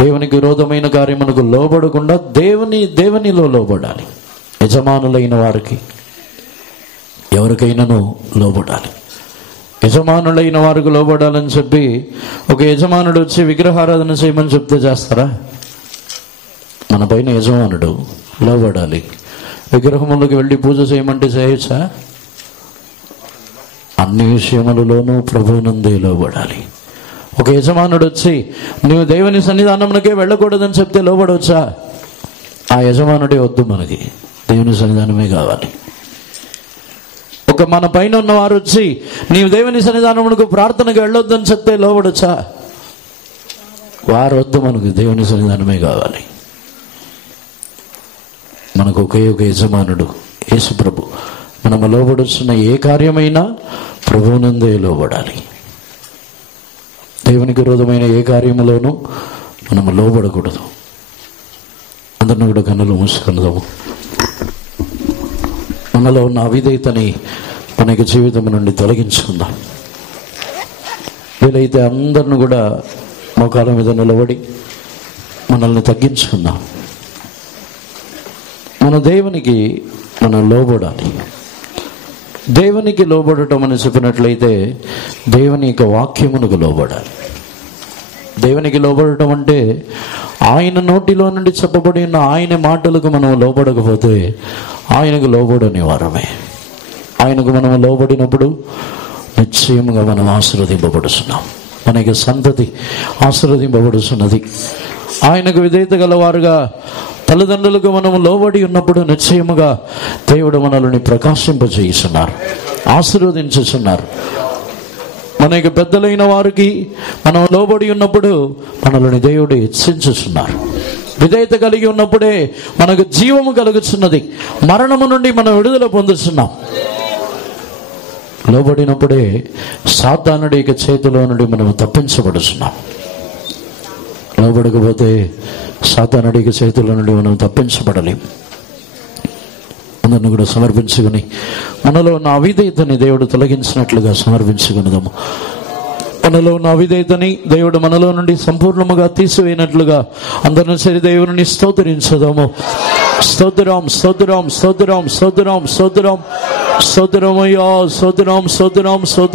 దేవునికి విరోధమైన కార్యమునకు లోబడకుండా దేవునిలో లోబడాలి. యజమానులైన వారికి ఎవరికైనాను లోబడాలి. యజమానులైన వారికి లోబడాలని చెప్పి ఒక యజమానుడు వచ్చి విగ్రహారాధన చేయమని చెప్తే చేస్తారా? మన పైన యజమానుడు లోబడాలి. విగ్రహములకు వెళ్ళి పూజ చేయమంటే చేయొచ్చా? అన్ని విషయములలోనూ ప్రభువునందే లోబడాలి. ఒక యజమానుడు వచ్చి నువ్వు దేవుని సన్నిధానమునకే వెళ్ళకూడదని చెప్తే లోబడవచ్చా? ఆ యజమానుడే వద్దు, మనకి దేవుని సన్నిధానమే కావాలి. ఒక మన పైన ఉన్నవారు వచ్చి నీవు దేవుని సన్నిధానమునకు ప్రార్థనకు వెళ్ళొద్దని చెప్తే లోబడొచ్చా? వారు వద్దు, మనకు దేవుని సన్నిధానమే కావాలి. మనకు ఒకే ఒక యజమానుడు యేసు ప్రభు. మనము లోబడుతున్న ఏ కార్యమైనా ప్రభువునందే లోబడాలి. దేవునికి విరోధమైన ఏ కార్యములోనూ మనము లోబడకూడదు. అందరిని కూడా కన్నులు మూసుకుందాము. మనలో ఉన్న అవిధేయతని మనకి జీవితం నుండి తొలగించుకుందాం. వీలైతే అందరిని కూడా మోకాళ్ళ మీద నిలబడి మనల్ని తగ్గించుకుందాం. మన దేవునికి మనం లోబడాలి. దేవునికి లోబడటం అని చెప్పినట్లయితే దేవుని యొక్క వాక్యమునకు లోబడాలి. దేవునికి లోబడటం అంటే ఆయన నోటిలో నుండి చెప్పబడిన ఆయన మాటలకు మనం లోబడకపోతే ఆయనకు లోబడని వారమే. ఆయనకు మనం లోబడినప్పుడు నిశ్చయముగా మనం ఆశీర్వదింపబడుతున్నాం. మన యొక్క సంతతి ఆశీర్వదింపబడుతున్నది. ఆయనకు విధేయత గలవారుగా తల్లిదండ్రులకు మనము లోబడి ఉన్నప్పుడు నిశ్చయముగా దేవుడు మనల్ని ప్రకాశింపజేస్తున్నారు, ఆశీర్వదించుచున్నారు. మన యొక్క పెద్దలైన వారికి మనం లోబడి ఉన్నప్పుడు మనల్ని దేవుడు హెచ్చించుచున్నారు. విధేయత కలిగి ఉన్నప్పుడే మనకు జీవము కలుగుతున్నది. మరణము నుండి మనం విడుదల పొందుతున్నాం. లోబడినప్పుడే సాతానుడి యొక్క చేతిలో నుండి మనం తప్పించబడుతున్నాం. లోబడకపోతే సాతానుడి యొక్క చేతిలో నుండి మనం తప్పించబడలేం. అందరిని కూడా సమర్పించుకుని మనలో ఉన్న అవిధేయతని దేవుడు తొలగించినట్లుగా సమర్పించుకునేదాము. మనలో ఉన్న అవిధేయతని దేవుడు మనలో నుండి సంపూర్ణముగా తీసివేయనట్లుగా అందరిని సరి దేవుని స్తోత్రించదాము. స్తోత్రం స్తోత్రం స్తోత్రం స్తోత్రం స్తోత్రం స్తోత్రం అయ్యా, స్తోత్రం స్తోత్రం స్తోత్రం.